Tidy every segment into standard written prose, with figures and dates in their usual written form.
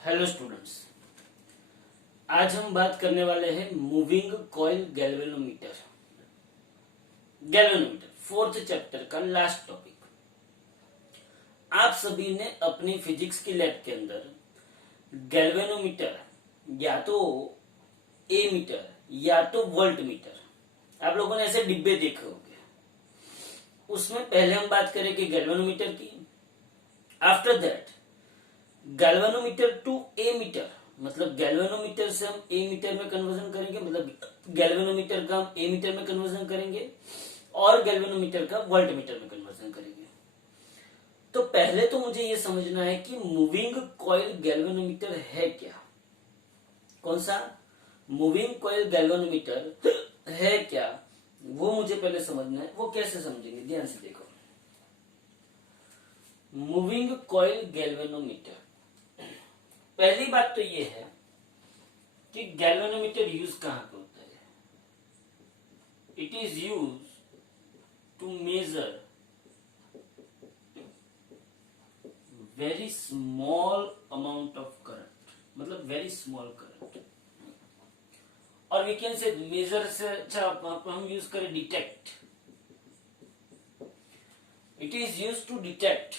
Hello students. आज हम बात करने वाले हैं moving coil galvanometer. Galvanometer fourth chapter का लास्ट टॉपिक। आप सभी ने अपनी फिजिक्स की लैब के अंदर गैल्वेनोमीटर या तो ए मीटर या तो वोल्ट मीटर आप लोगों ने ऐसे डिब्बे देखे होंगे। उसमें पहले हम बात करेंगे गैल्वेनोमीटर की। After that galvanometer to ammeter, मतलब गैल्वेनोमीटर से हम ए मीटर में कन्वर्जन करेंगे, मतलब गैल्वेनोमीटर का हम ए मीटर में कन्वर्जन करेंगे और गैल्वेनोमीटर का वोल्ट मीटर में कन्वर्जन करेंगे। तो पहले तो मुझे यह समझना है कि मूविंग कॉइल गैल्वेनोमीटर है क्या। कौन सा मूविंग कॉइल गैल्वेनोमीटर है क्या, वो मुझे पहले समझना है। वो कैसे समझेंगे, ध्यान से देखो। मूविंग कॉइल गैल्वेनोमीटर, पहली बात तो ये है कि गैल्वेनोमीटर यूज कहां पे होता है। It is use to measure very small amount of current, मतलब वेरी स्मॉल करंट। और वी कैन से मेजर से अच्छा हम यूज करें detect. It is use to detect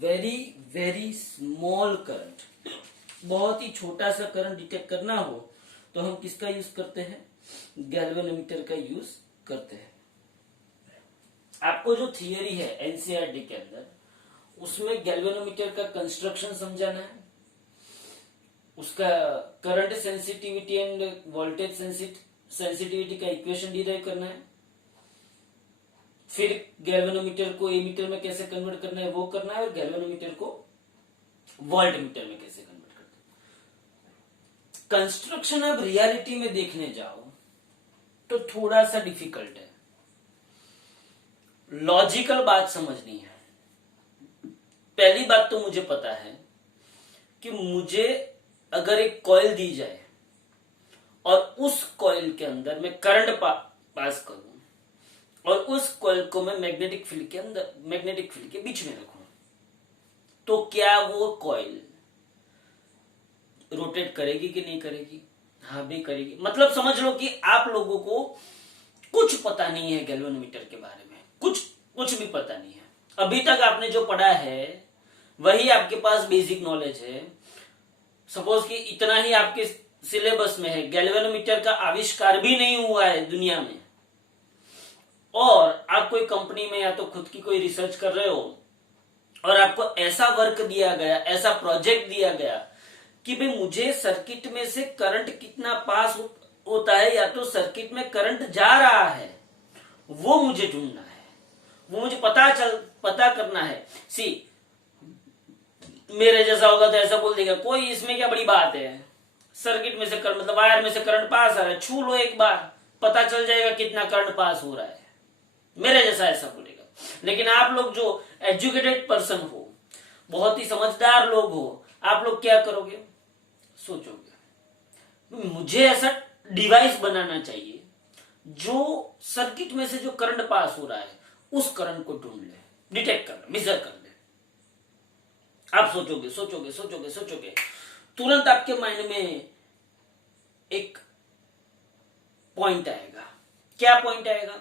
very very small current. बहुत ही छोटा सा करंट डिटेक्ट करना हो तो हम किसका यूज करते हैं, गैल्वेनोमीटर का यूज करते हैं। आपको जो थियरी है एनसीईआरटी के अंदर, उसमें गैल्वेनोमीटर का कंस्ट्रक्शन समझाना है, उसका current sensitivity end voltage sensitivity का इक्वेशन डिराइव करना है, फिर गैल्वेनोमीटर को ए मीटर में कैसे कन्वर्ट करना है वो करना है, और गैल्वेनोमीटर को वोल्ट मीटर में कैसे कन्वर्ट करना है। कंस्ट्रक्शन अब रियलिटी में देखने जाओ तो थोड़ा सा डिफिकल्ट है, लॉजिकल बात समझनी है। पहली बात तो मुझे पता है कि मुझे अगर एक कॉइल दी जाए और उस कॉइल के अंदर मैं करंट पास करूं और उस कॉइल को मैं मैग्नेटिक फील्ड के बीच में रखूं, तो क्या वो कॉइल रोटेट करेगी कि नहीं करेगी? हाँ भी करेगी। मतलब समझ लो कि आप लोगों को कुछ पता नहीं है गैल्वेनोमीटर के बारे में, कुछ भी पता नहीं है। अभी तक आपने जो पढ़ा है वही आपके पास बेसिक नॉलेज है। सपोज कि इतना ही आपके सिलेबस में है, गैल्वेनोमीटर का आविष्कार भी नहीं हुआ है दुनिया में, और आप कोई कंपनी में या तो खुद की कोई रिसर्च कर रहे हो और आपको ऐसा वर्क दिया गया, ऐसा प्रोजेक्ट दिया गया कि भाई मुझे सर्किट में से करंट कितना पास होता है या तो सर्किट में करंट जा रहा है, वो मुझे ढूंढना है, वो मुझे पता करना है। सी मेरे जैसा होगा तो ऐसा बोल देगा कोई इसमें क्या बड़ी बात है, सर्किट में से करंट मतलब वायर में से करंट पास आ रहा है, छू लो एक बार पता चल जाएगा कितना करंट पास हो रहा है, मेरे जैसा ऐसा बोलेगा। लेकिन आप लोग जो एजुकेटेड पर्सन हो, बहुत ही समझदार लोग हो, आप लोग क्या करोगे, सोचोगे मुझे ऐसा डिवाइस बनाना चाहिए जो सर्किट में से जो करंट पास हो रहा है उस करंट को ढूंढ ले, डिटेक्ट कर ले, मेजर कर ले। आप सोचोगे, तुरंत आपके माइंड में एक पॉइंट आएगा। क्या पॉइंट आएगा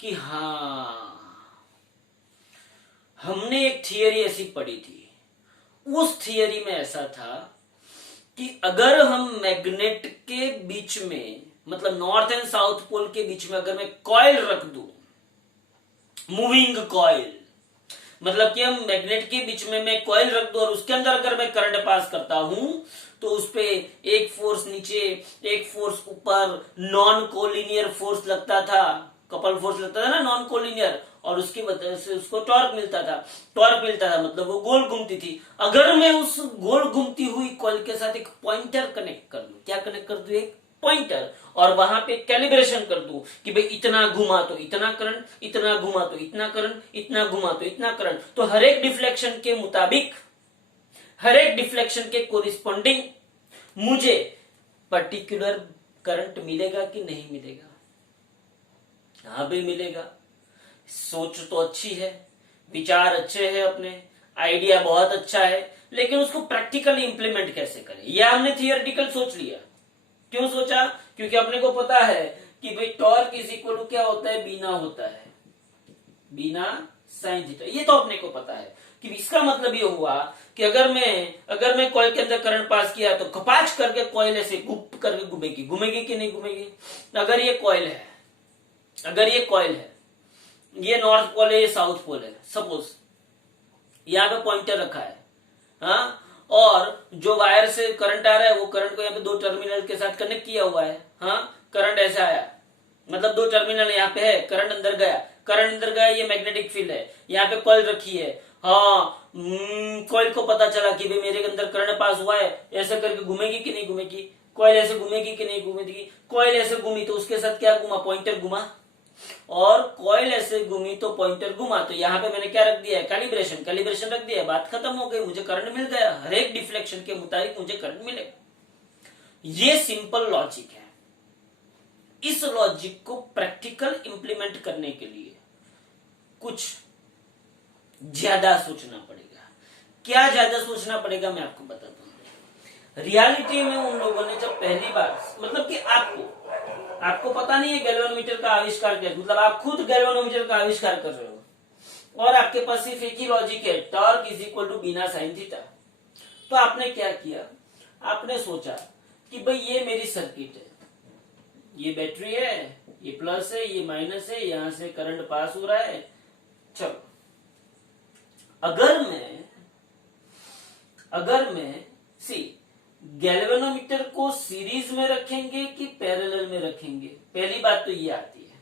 कि हाँ, हमने एक थियरी ऐसी पढ़ी थी, उस थियरी में ऐसा था कि अगर हम मैग्नेट के बीच में, मतलब नॉर्थ एंड साउथ पोल के बीच में अगर मैं कॉइल रख दूं, मूविंग कॉइल, मतलब कि हम मैग्नेट के बीच में मैं कॉइल रख दूं और उसके अंदर अगर मैं करंट पास करता हूं तो उस पे एक फोर्स नीचे एक फोर्स ऊपर, नॉन कोलिनियर फोर्स लगता था, कपल फोर्स लगता था ना, नॉन कोलिनियर, और उसकी वजह से उसको टॉर्क मिलता था, मतलब वो गोल घूमती थी। अगर मैं उस गोल घूमती हुई कॉइल के साथ एक पॉइंटर कनेक्ट कर दूं, क्या कनेक्ट कर दूं, एक पॉइंटर, और वहां पे कैलिब्रेशन कर दूं कि भाई इतना घुमा तो इतना करंट, इतना घुमा तो इतना करंट, इतना घुमा तो इतना करंट, तो हर एक डिफ्लेक्शन के मुताबिक, हर एक डिफ्लेक्शन के कोरिस्पॉन्डिंग मुझे पर्टिकुलर करंट मिलेगा कि नहीं मिलेगा? हाँ भी मिलेगा। सोच तो अच्छी है, विचार अच्छे हैं अपने, आइडिया बहुत अच्छा है, लेकिन उसको प्रैक्टिकली इंप्लीमेंट कैसे करें, यह हमने थियोरेटिकल सोच लिया। क्यों सोचा? क्योंकि अपने को पता है कि भाई टॉर्क इज इक्वल टू क्या होता है, बीना होता है, बीना साइन थीटा। ये तो अपने को पता है कि इसका मतलब ये हुआ कि अगर मैं कॉइल के अंदर करंट पास किया तो कपाच करके कॉइल ऐसे गुप करके घूमेगी, घूमेगी कि नहीं घूमेगी? अगर ये कॉइल है, ये नॉर्थ पोल है, ये साउथ पोल है, सपोज यहाँ पे पॉइंटर रखा है, हाँ, और जो वायर से करंट आ रहा है वो करंट को यहाँ पे दो टर्मिनल के साथ कनेक्ट किया हुआ है, हाँ, करंट ऐसा आया, मतलब दो टर्मिनल यहाँ पे है, करंट अंदर गया, ये मैग्नेटिक फील्ड है, यहाँ पे कॉइल रखी है, हाँ, कॉइल को पता चला कि भाई मेरे अंदर करंट पास हुआ है, ऐसा करके घूमेगी कि नहीं घूमेगी? कॉइल ऐसे घूमेगी कि नहीं घूमेगी? कॉइल ऐसे घूमी तो उसके साथ क्या घुमा, पॉइंटर घुमा, और कॉइल ऐसे घूमी तो पॉइंटर घुमा, तो यहाँ पे मैंने क्या रख दिया है, कैलिब्रेशन रख दिया है, बात खत्म हो गई, मुझे करंट मिल गया, हर एक डिफ्लेक्शन के मुताबिक मुझे करंट मिलेगा। ये सिंपल लॉजिक है। इस लॉजिक को प्रैक्टिकल इंप्लीमेंट करने के लिए कुछ ज्यादा सोचना पड़ेगा। क्या ज्यादा सोचना पड़ेगा मैं आपको बताता हूं। रियलिटी में उन लोगों ने जब पहली बार, मतलब कि आपको पता नहीं है गैल्वेनोमीटर का आविष्कार क्या है, मतलब आप खुद गैल्वेनोमीटर का आविष्कार कर रहे हो और आपके पास सिर्फ एक ही लॉजिक है, torque is equal to BINA sine theta. तो आपने क्या किया, आपने सोचा कि भाई ये मेरी सर्किट है, ये बैटरी है, ये प्लस है, ये माइनस है, यहां से करंट पास हो रहा है। चलो, अगर मैं गैल्वेनोमीटर को सीरीज में रखेंगे कि पैरेलल में रखेंगे, पहली बात तो ये आती है।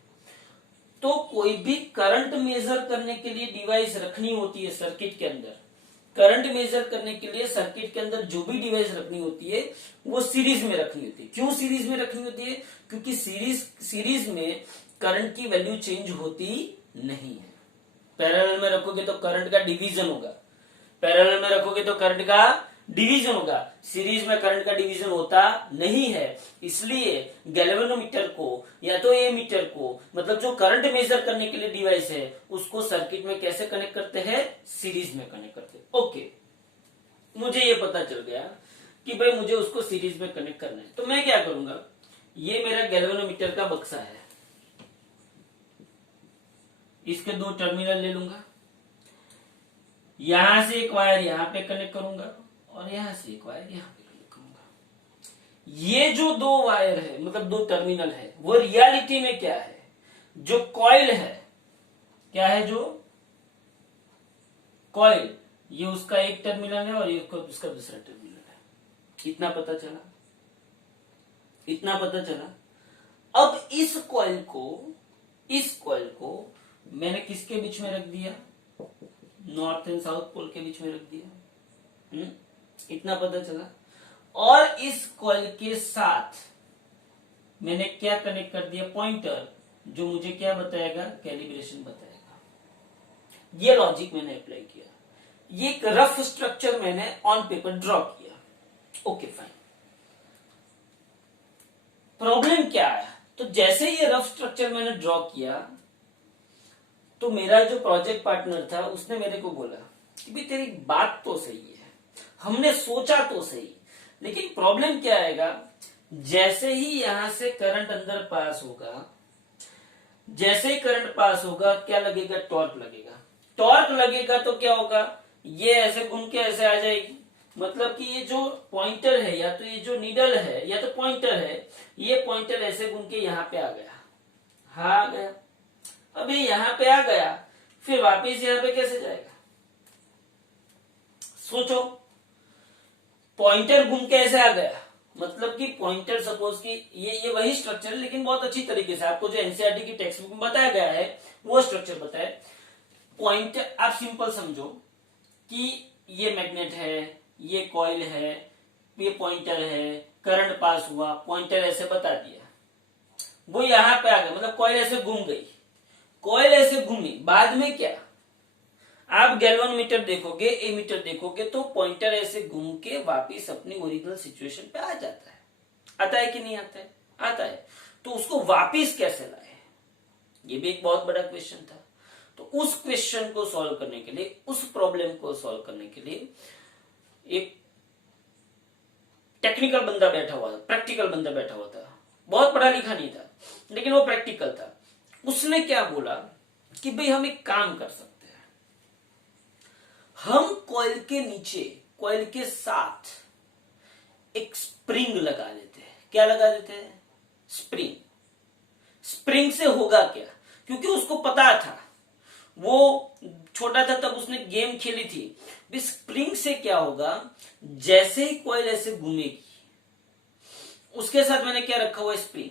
तो कोई भी करंट मेजर करने के लिए डिवाइस रखनी होती है सर्किट के अंदर, करंट मेजर करने के लिए सर्किट के अंदर जो भी डिवाइस रखनी होती है वो सीरीज में रखनी होती है। क्यों सीरीज में रखनी होती है? क्योंकि सीरीज में करंट की वैल्यू चेंज होती नहीं है। पैरेलल में रखोगे तो करंट का डिवीजन होगा, सीरीज में करंट का डिवीजन होता नहीं है। इसलिए गैल्वेनोमीटर को या तो एमीटर को, मतलब जो करंट मेजर करने के लिए डिवाइस है, उसको सर्किट में कैसे कनेक्ट करते हैं? सीरीज में कनेक्ट करते हैं। ओके, मुझे ये पता चल गया कि भाई मुझे उसको सीरीज में कनेक्ट करना है, तो मैं क्या करूंगा, ये मेरा गैल्वेनोमीटर का बक्सा है, इसके दो टर्मिनल ले लूंगा, यहां से एक वायर यहां पे कनेक्ट करूंगा और यहां से एक वायर यहां पे कनेक्ट करूंगा। ये जो दो वायर है, मतलब दो टर्मिनल है, वो रियलिटी में क्या है? जो कॉइल है, क्या है? जो कॉइल, ये उसका एक टर्मिनल है और ये उसका दूसरा टर्मिनल है। इतना पता चला। अब इस कॉइल को मैंने किसके बीच में रख दिया? नॉर्थ एंड साउथ पोल के बीच में रख दिया। इतना पता चला। और इस कॉइल के साथ मैंने क्या कनेक्ट कर दिया? पॉइंटर, जो मुझे क्या बताएगा? कैलिब्रेशन बताएगा। ये लॉजिक मैंने अप्लाई किया, ये एक रफ स्ट्रक्चर मैंने ऑन पेपर ड्रॉ किया। Okay fine. प्रॉब्लम क्या आया? तो जैसे ये रफ स्ट्रक्चर मैंने ड्रॉ किया तो मेरा जो प्रोजेक्ट पार्टनर था उसने मेरे को बोला कि भाई तेरी बात तो सही है, हमने सोचा तो सही, लेकिन प्रॉब्लम क्या आएगा? जैसे ही यहां से करंट अंदर पास होगा, क्या लगेगा? टॉर्क लगेगा तो क्या होगा? ये ऐसे घूम के ऐसे आ जाएगी, मतलब कि ये जो पॉइंटर है, या तो ये जो नीडल है या तो पॉइंटर है, ये पॉइंटर ऐसे घूम के यहां पे आ गया, हाँ आ गया। अब ये यहां पे आ गया, फिर वापिस यहां पे कैसे जाएगा? सोचो, पॉइंटर घूम के ऐसे आ गया, मतलब कि पॉइंटर, सपोज कि ये वही स्ट्रक्चर है, लेकिन बहुत अच्छी तरीके से आपको जो एनसीईआरटी की टेक्स्ट बुक में बताया गया है वो स्ट्रक्चर बताए। पॉइंटर आप सिंपल समझो कि ये मैग्नेट है, ये कॉइल है, ये पॉइंटर है, करंट पास हुआ, पॉइंटर ऐसे बता दिया, वो यहां पे आ गया, मतलब कॉइल ऐसे घूम गई, कॉइल ऐसे घूमी। बाद में क्या? आप गैल्वेनोमीटर देखोगे, एमीटर देखोगे तो पॉइंटर ऐसे घूम के वापिस अपनी ओरिजिनल सिचुएशन पे आ जाता है। आता है कि नहीं आता है? आता है। तो उसको वापिस कैसे लाए, ये भी एक बहुत बड़ा क्वेश्चन था। तो उस क्वेश्चन को सॉल्व करने के लिए, उस प्रॉब्लम को सॉल्व करने के लिए एक टेक्निकल बंदा बैठा हुआ था, प्रैक्टिकल बंदा बैठा हुआ था, बहुत पढ़ा लिखा नहीं था लेकिन वो प्रैक्टिकल था। उसने क्या बोला कि भाई हम एक काम कर सकते हैं, हम कॉइल के नीचे, कॉइल के साथ एक स्प्रिंग लगा देते हैं। क्या लगा देते हैं? स्प्रिंग। स्प्रिंग से होगा क्या? क्योंकि उसको पता था, वो छोटा था तब उसने गेम खेली थी, स्प्रिंग से क्या होगा, जैसे ही कॉइल ऐसे घूमेगी, उसके साथ मैंने क्या रखा हुआ है? स्प्रिंग।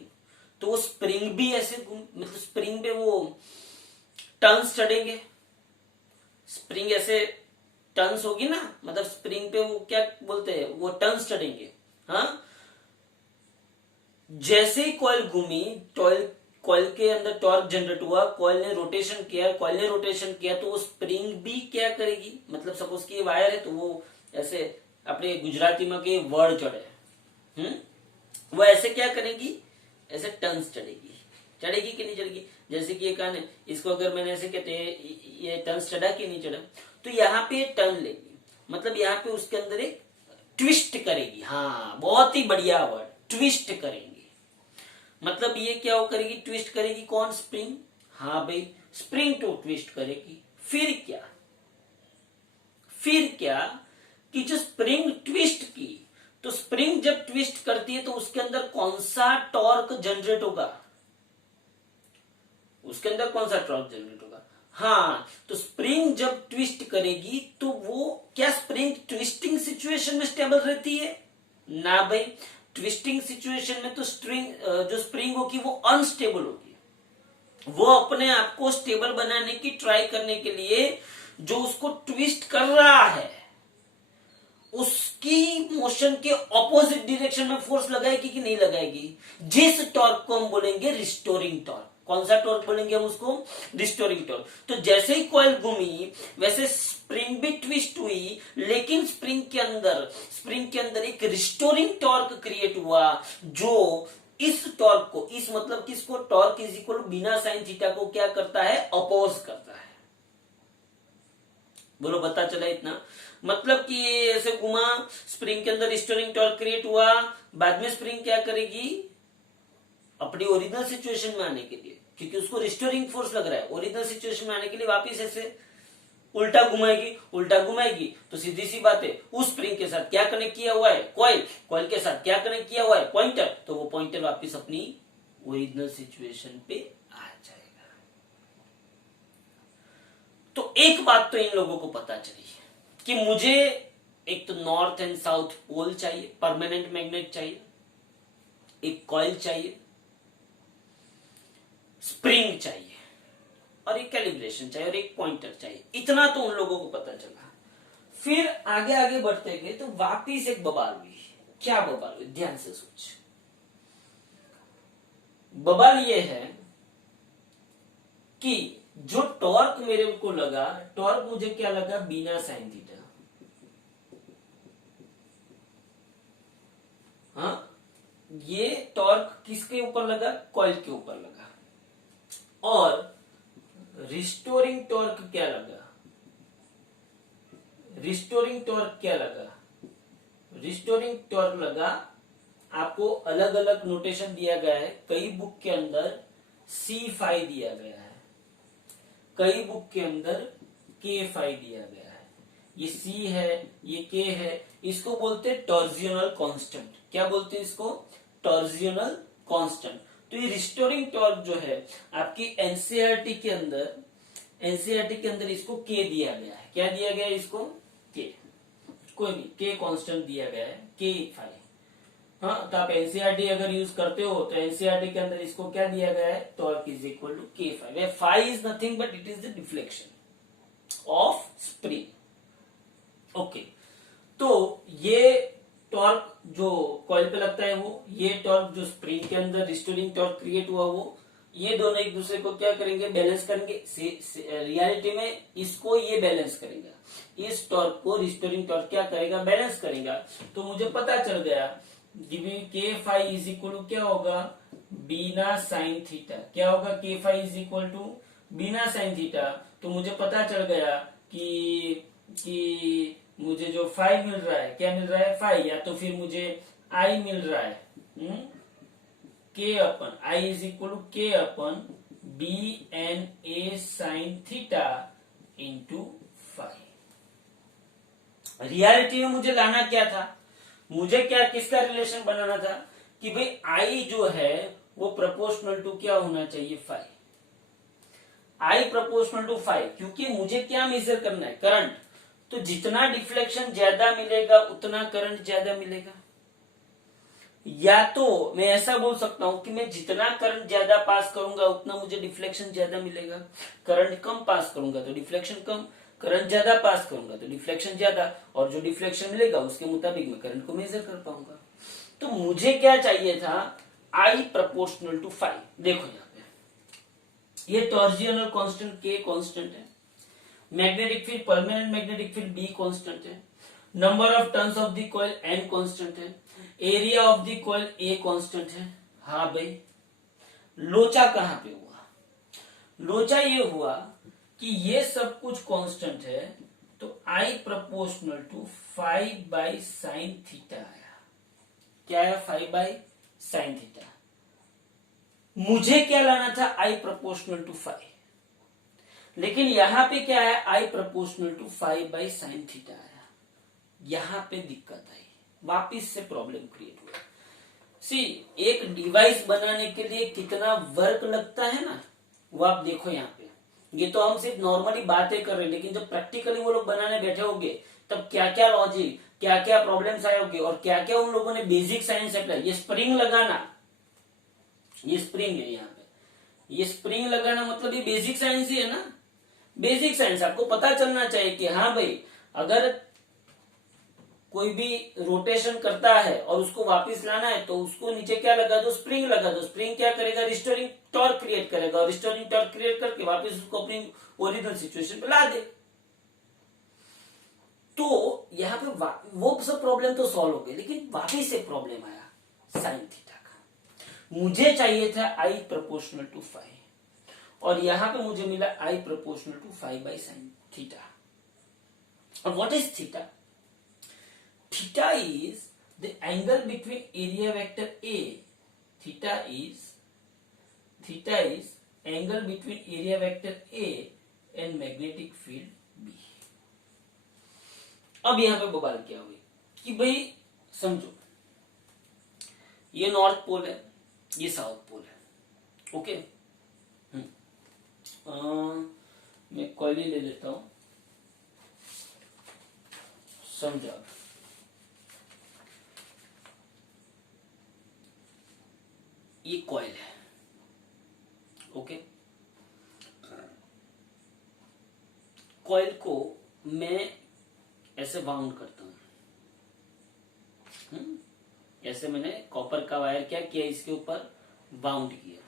तो वो स्प्रिंग भी ऐसे मतलब स्प्रिंग पे वो टर्न्स चढ़ेंगे, स्प्रिंग ऐसे टर्न्स होगी ना, मतलब स्प्रिंग पे वो क्या बोलते हैं, वो टर्न्स चढ़ेंगे। हाँ, जैसे ही कॉइल घूमी, कॉइल के अंदर टॉर्क जनरेट हुआ, कॉइल ने रोटेशन किया, कॉइल ने रोटेशन किया, तो वो स्प्रिंग भी क्या करेगी, मतलब सपोज कि वायर है तो वो ऐसे, अपने गुजराती में के वर्ड चढ़े, वो ऐसे क्या करेगी, ऐसे टर्न्स चढ़ेगी। चढ़ेगी कि नहीं चढ़ेगी? जैसे कि ये कान है, इसको अगर मैंने ऐसे कहते हैं ये टर्न्स चढ़ा कि नहीं चढ़ा, तो यहाँ पे टर्न लेगी, मतलब यहाँ पे उसके अंदर एक ट्विस्ट करेगी। हाँ, बहुत ही बढ़िया वर्ड, ट्विस्ट करेगी। मतलब ये क्या वो करेगी? ट्विस्ट करेगी। कौन? स्प्रिंग। हाँ भाई, स्प्रिंग तो ट्विस्ट करेगी। फिर क्या? फिर क्या कि जो स्प्रिंग ट्विस्ट की, तो स्प्रिंग जब ट्विस्ट करती है तो उसके अंदर कौन सा टॉर्क जनरेट होगा? उसके अंदर कौन सा टॉर्क जनरेट होगा? हाँ, तो स्प्रिंग जब ट्विस्ट करेगी तो वो क्या स्प्रिंग ट्विस्टिंग सिचुएशन में स्टेबल रहती है? ना भाई, ट्विस्टिंग सिचुएशन में तो जो स्प्रिंग होगी वो अनस्टेबल होगी। वो अपने आप को स्टेबल बनाने की ट्राई करने के लिए जो उसको ट्विस्ट कर रहा है, उसकी मोशन के ऑपोजिट डायरेक्शन में फोर्स लगाएगी कि नहीं लगाएगी? जिस टॉर्क को हम बोलेंगे रिस्टोरिंग टॉर्क। कौन सा टॉर्क बोलेंगे हम उसको? Restoring torque. तो जैसे ही कॉइल घूमी वैसे स्प्रिंग भी ट्विस्ट हुई, लेकिन स्प्रिंग के अंदर एक रिस्टोरिंग टॉर्क क्रिएट हुआ, जो इस टॉर्क को, इस मतलब किसको, टॉर्क इज इक्वल बिना साइन थीटा को क्या करता है? अपोज करता है। बोलो, पता चला इतना? मतलब कि ये ऐसे घुमा, स्प्रिंग के अंदर रिस्टोरिंग टॉर्क क्रिएट हुआ, बाद में स्प्रिंग क्या करेगी? अपनी ओरिजिनल सिचुएशन में आने के लिए, क्योंकि उसको रिस्टोरिंग फोर्स लग रहा है, ओरिजिनल सिचुएशन में आने के लिए वापिस ऐसे उल्टा घुमाएगी तो सीधी सी बात है, उस स्प्रिंग के साथ क्या कनेक्ट किया हुआ है? कॉइल के साथ क्या कनेक्ट किया हुआ है? पॉइंटर। तो वो पॉइंटर वापिस अपनी ओरिजिनल सिचुएशन पे आ जाएगा। तो एक बात तो इन लोगों को पता चली कि मुझे एक तो नॉर्थ एंड साउथ पोल चाहिए, परमानेंट मैग्नेट चाहिए, एक कॉइल चाहिए, स्प्रिंग चाहिए, और एक कैलिब्रेशन चाहिए, और एक पॉइंटर चाहिए। इतना तो उन लोगों को पता चला। फिर आगे आगे बढ़ते गए तो वापिस एक बवाल हुई। क्या बवाल हुई? ध्यान से सोच। बवाल ये है कि जो टॉर्क मेरे को लगा, टॉर्क मुझे क्या लगा? बिना साइन थीटा। हाँ, ये टॉर्क किसके ऊपर लगा? कॉइल के ऊपर लगा। और रिस्टोरिंग टॉर्क क्या लगा? रिस्टोरिंग टॉर्क क्या लगा? रिस्टोरिंग टॉर्क लगा, आपको अलग अलग नोटेशन दिया गया है। कई बुक के अंदर C5 दिया गया है, कई बुक के अंदर K5 दिया गया है। ये C है, ये K है, इसको बोलते हैं टॉर्जियनल कांस्टेंट। क्या बोलते हैं इसको? टॉर्जियनल कांस्टेंट। तो ये रिस्टोरिंग टॉर्क जो है आपकी एनसीईआरटी के अंदर इसको K दिया गया है। क्या दिया गया है इसको? K। कोई भी K कांस्टेंट दिया गया है, K5। हाँ, तो आप एनसीईआरटी अगर यूज करते हो तो एनसीईआरटी के अंदर इसको क्या दिया गया है? Torque is equal to K5। Phi is nothing but it is the deflection of spring. Okay, तो ये टॉर्क जो कॉइल पे लगता है वो, ये टॉर्क जो स्प्रिंग के अंदर रिस्टोरिंग टॉर्क क्रिएट हुआ वो, ये दोनों एक दूसरे को क्या करेंगे? बैलेंस करेंगे। रियलिटी में इसको ये बैलेंस करेगा, इस टॉर्क को रिस्टोरिंग टॉर्क क्या करेगा? बैलेंस करेगा। तो मुझे पता चल गया K5 इज इक्वल टू क्या होगा? बिना साइन थीटा। क्या होगा? K5 is equal to BINA sine theta, तो मुझे पता चल गया कि मुझे जो फाई मिल रहा है, क्या मिल रहा है, फाई, या तो फिर मुझे आई मिल रहा है, K upon I is equal to K upon B N A sine theta into phi. Reality में मुझे लाना क्या था, मुझे क्या किसका रिलेशन बनाना था कि भाई आई जो है वो प्रोपोर्शनल टू क्या होना चाहिए, phi. I proportional to phi, क्योंकि मुझे क्या मेजर करना है, करंट। तो जितना डिफ्लेक्शन ज्यादा मिलेगा उतना करंट ज्यादा मिलेगा। या तो मैं ऐसा बोल सकता हूं कि मैं जितना करंट ज्यादा पास करूंगा उतना मुझे डिफ्लेक्शन ज्यादा मिलेगा, करंट कम पास करूंगा तो डिफ्लेक्शन कम, करंट ज्यादा पास करूंगा तो डिफ्लेक्शन ज्यादा, और जो डिफ्लेक्शन मिलेगा उसके मुताबिक मैं करंट को मेजर कर पाऊंगा। तो मुझे क्या चाहिए था, आई प्रोपोर्शनल टू फाई। देखो यहाँ पे ये टॉर्जियनल कांस्टेंट के कांस्टेंट है, magnetic field permanent magnetic field B constant है, number of turns of the coil N constant है, area of the coil A constant है। हाँ भाई, लोचा कहां पे हुआ, लोचा ये हुआ कि ये सब कुछ कांस्टेंट है, तो I proportional to 5 by sine theta आया। क्या है, 5 बाई साइन थीटा। मुझे क्या लाना था, आई प्रोपोर्शनल टू 5, लेकिन यहां पे क्या है, I proportional to 5 by sine theta आया। यहां पे दिक्कत आई, वापिस से प्रॉब्लम क्रिएट हुआ। सी, एक डिवाइस बनाने के लिए कितना वर्क लगता है ना, वो आप देखो यहाँ पे। ये तो हम सिर्फ नॉर्मली बातें कर रहे हैं, लेकिन जब प्रैक्टिकली वो लोग बनाने बैठे होंगे तब क्या क्या लॉजिक, क्या क्या प्रॉब्लम्स आए होंगे, और क्या क्या उन लोगों ने बेसिक साइंस अप्लाई। ये स्प्रिंग लगाना, ये स्प्रिंग है यहाँ पे, ये स्प्रिंग लगाना मतलब ये बेसिक साइंस ही है ना। बेसिक साइंस आपको पता चलना चाहिए कि हाँ भाई, अगर कोई भी रोटेशन करता है और उसको वापस लाना है तो उसको नीचे क्या लगा दो, स्प्रिंग लगा दो। स्प्रिंग क्या करेगा, रिस्टोरिंग टॉर्क क्रिएट करेगा, और रिस्टोरिंग टॉर्क क्रिएट करके वापस उसको अपनी ओरिजिनल सिचुएशन पे ला दे। तो यहाँ पे वो सब प्रॉब्लम तो सॉल्व हो गई, लेकिन वापिस से प्रॉब्लम आया साइन थीटा का। मुझे चाहिए था आई प्रोपोर्शनल टू 5, और यहां पे मुझे मिला I proportional to 5 by sine theta. और what is theta? Theta is the angle between area vector A. Theta is angle between area vector A and magnetic field B. अब यहां पे बवाल क्या हुई कि भाई समझो, ये नॉर्थ पोल है, ये साउथ पोल है, ओके। मैं कॉइल ही ले लेता हूं, समझा। ये कॉइल है, ओके। कॉइल को मैं ऐसे बाउंड करता हूं, ऐसे मैंने कॉपर का वायर क्या किया, इसके ऊपर बाउंड किया।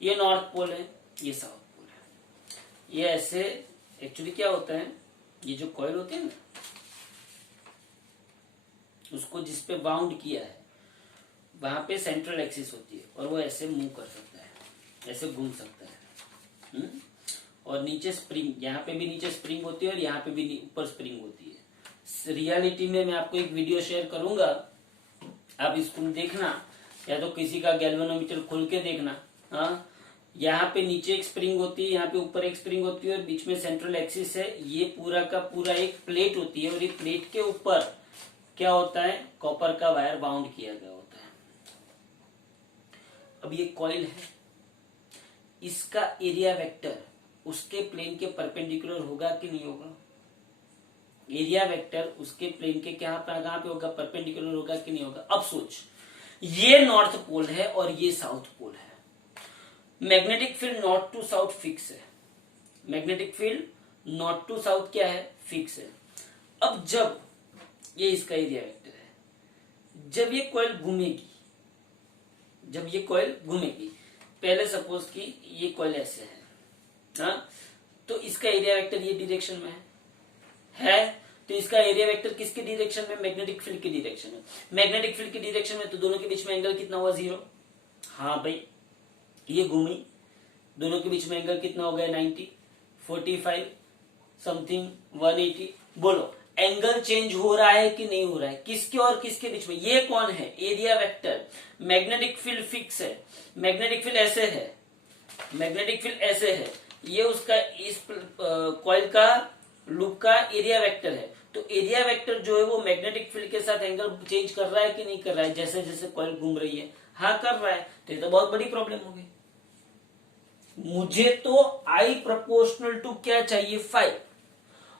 ये नॉर्थ पोल है, ये साउथ पोल है। ये ऐसे एक्चुअली क्या होता है, ये जो कॉइल होते हैं ना, उसको जिस पे बाउंड किया है वहां पे सेंट्रल एक्सिस होती है, और वो ऐसे मूव कर सकता है, ऐसे घूम सकता है। और नीचे स्प्रिंग, यहाँ पे भी नीचे स्प्रिंग होती है और यहाँ पे भी ऊपर स्प्रिंग होती है। रियलिटी में मैं आपको एक वीडियो शेयर करूंगा, आप इसको देखना, या तो किसी का गैल्वेनोमीटर खोल के देखना। हाँ, यहाँ पे नीचे एक स्प्रिंग होती है, यहाँ पे ऊपर एक स्प्रिंग होती है, और बीच में सेंट्रल एक्सिस है। ये पूरा का पूरा एक प्लेट होती है, और ये प्लेट के ऊपर क्या होता है, कॉपर का वायर बाउंड किया गया होता है। अब ये कॉइल है, इसका एरिया वेक्टर उसके प्लेन के परपेंडिकुलर होगा कि नहीं होगा? एरिया वेक्टर उसके प्लेन के कहां पे होगा, परपेंडिकुलर होगा कि नहीं होगा? अब सोच, ये नॉर्थ पोल है और ये साउथ पोल है। Magnetic field north to south fix है, magnetic field north to south क्या है, फिक्स है। अब जब ये इसका एरिया वेक्टर है, जब ये कॉइल घूमेगी, जब ये कॉइल घूमेगी, पहले सपोज कि ये कॉइल ऐसे है, हाँ, तो इसका एरिया वेक्टर ये डायरेक्शन में है, तो इसका एरिया वेक्टर किसके डायरेक्शन में, मैग्नेटिक फील्ड की डायरेक्शन में। मैग्नेटिक फील्ड की डायरेक्शन में, तो दोनों के बीच में एंगल कितना हुआ, 0। हाँ भाई, ये घूमी, दोनों के बीच में एंगल कितना हो गया 90, 45 समथिंग 180। बोलो एंगल चेंज हो रहा है कि नहीं हो रहा है, किसके और किसके बीच में? ये कौन है? Area vector. Magnetic field fix है, मैग्नेटिक फील्ड ऐसे है, मैग्नेटिक फील्ड ऐसे है, ये उसका इस कॉइल का लूप का एरिया वेक्टर है। तो एरिया वेक्टर जो है वो मैग्नेटिक फील्ड के साथ एंगल चेंज कर रहा है कि नहीं कर रहा है, जैसे जैसे कॉइल घूम रही है? हाँ कर रहा है। तो ये तो बहुत बड़ी प्रॉब्लम हो गई। मुझे तो आई प्रोपोर्शनल टू क्या चाहिए 5,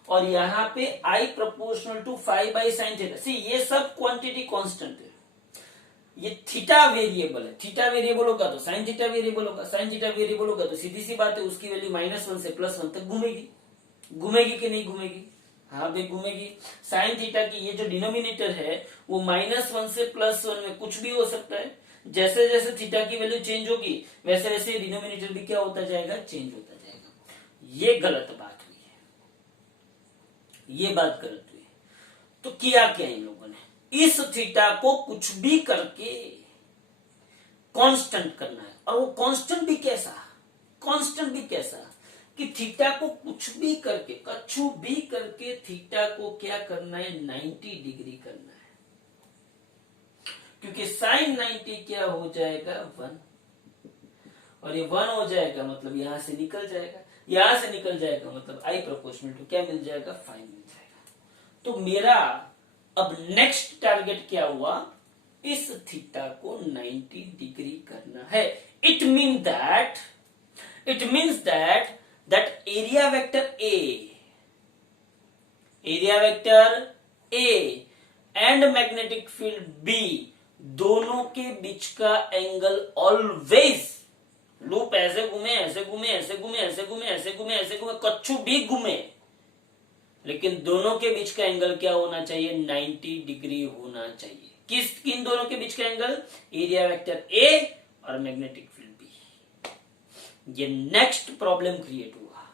और यहां पे I proportional to 5 by sine theta. See ये सब क्वांटिटी कांस्टेंट है, ये थीटा वेरिएबल है। थीटा वेरिएबल होगा तो साइन थीटा वेरिएबल होगा, साइन थीटा वेरिएबल होगा तो सीधी सी बात है उसकी वैल्यू -1 से +1 तक घूमेगी। घूमेगी कि नहीं घूमेगी? हाँ भाई घूमेगी। साइन थीटा की ये जो डिनोमिनेटर है वो -1 से +1 में कुछ भी हो सकता है। जैसे जैसे थीटा की वैल्यू चेंज होगी वैसे वैसे डिनोमिनेटर भी क्या होता जाएगा? चेंज होता जाएगा। ये गलत बात हुई है, ये बात गलत हुई है। तो किया क्या इन लोगों ने? इस थीटा को कुछ भी करके कांस्टेंट करना है। और वो कांस्टेंट भी कैसा? कांस्टेंट भी कैसा कि थीटा को कुछ भी करके, कछु भी करके थीटा को क्या करना है? 90 डिग्री करना है। क्योंकि साइन 90 क्या हो जाएगा? 1, और ये 1 हो जाएगा मतलब यहां से निकल जाएगा, यहां से निकल जाएगा मतलब आई प्रोपोर्शनल टू क्या मिल जाएगा? 5 मिल जाएगा। तो मेरा अब नेक्स्ट टारगेट क्या हुआ? इस थीटा को 90 डिग्री करना है। It means that area vector A and magnetic field B दोनों के बीच का एंगल ऑलवेज, लूप ऐसे घूमे ऐसे घूमे ऐसे घूमे ऐसे घूमे ऐसे घूमे ऐसे घूमे, कच्छु भी घूमे, लेकिन दोनों के बीच का एंगल क्या होना चाहिए? 90 डिग्री होना चाहिए। किन दोनों के बीच का एंगल? एरिया वेक्टर ए और मैग्नेटिक फील्ड बी। ये नेक्स्ट प्रॉब्लम क्रिएट हुआ,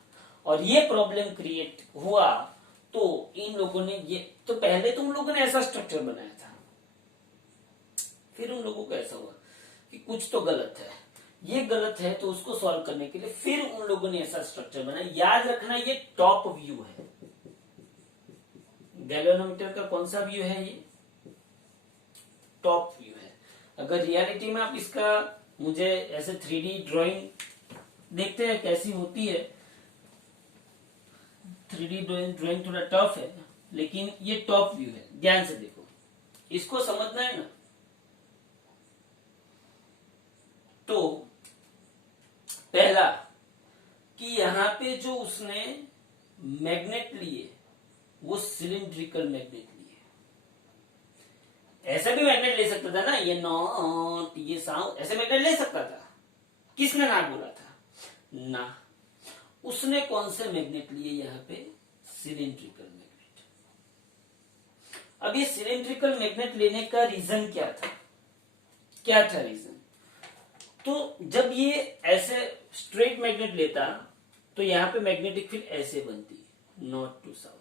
और ये प्रॉब्लम क्रिएट हुआ तो इन लोगों ने ये, तो पहले तो उन लोगों ने ऐसा स्ट्रक्चर बनाया था, फिर उन लोगों को ऐसा हुआ कि कुछ तो गलत है, ये गलत है, तो उसको सॉल्व करने के लिए फिर उन लोगों ने ऐसा स्ट्रक्चर बनाया। याद रखना ये टॉप व्यू है, गैल्वेनोमीटर का कौन सा व्यू है? ये टॉप व्यू है। अगर रियलिटी में आप इसका मुझे ऐसे 3D ड्राइंग देखते हैं कैसी होती है, 3D ड्राइंग थोड़ा टफ है, लेकिन ये टॉप व्यू है। ध्यान से देखो, इसको समझना है ना। तो पहला कि यहां पे जो उसने मैग्नेट लिए वो सिलिंड्रिकल मैग्नेट लिए। ऐसा भी मैग्नेट ले सकता था ना, ये नॉट ये साउंड, ऐसे मैग्नेट ले सकता था। किसने ना बोला था? ना, उसने कौन से मैग्नेट लिए? यहां पे सिलिंड्रिकल मैग्नेट। अब ये सिलिंड्रिकल मैग्नेट लेने का रीजन क्या था? क्या था रीजन? तो जब ये ऐसे स्ट्रेट मैग्नेट लेता तो यहां पे मैग्नेटिक फील्ड ऐसे बनती, नॉर्थ टू साउथ।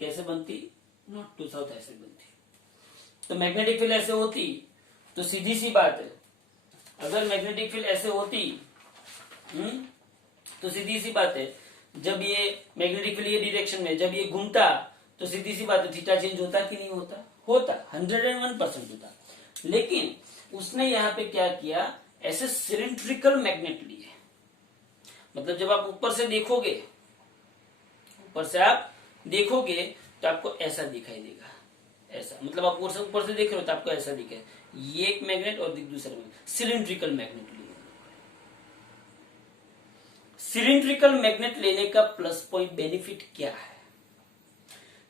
कैसे बनती? नॉर्थ टू साउथ ऐसे बनती। तो मैग्नेटिक फील्ड ऐसे होती तो सीधी सी बात है, अगर मैग्नेटिक फील्ड ऐसे होती तो सीधी सी बात है, जब ये मैग्नेटिक फील्ड ये डायरेक्शन में जब ये घूमता तो सीधी सी बात है थीटा चेंज होता कि नहीं होता? होता, 101% होता। लेकिन उसने यहां पे क्या किया? ऐसे सिलिंड्रिकल मैग्नेट लिए। मतलब जब आप ऊपर से देखोगे, ऊपर से आप देखोगे तो आपको ऐसा दिखाई देगा, ऐसा, मतलब आप ऊपर से देख रहे हो तो आपको ऐसा दिखे, ये एक मैग्नेट और दूसरा मैग्नेट, सिलिंड्रिकल मैग्नेट लिए। सिलिंड्रिकल मैग्नेट लेने का प्लस पॉइंट बेनिफिट क्या है?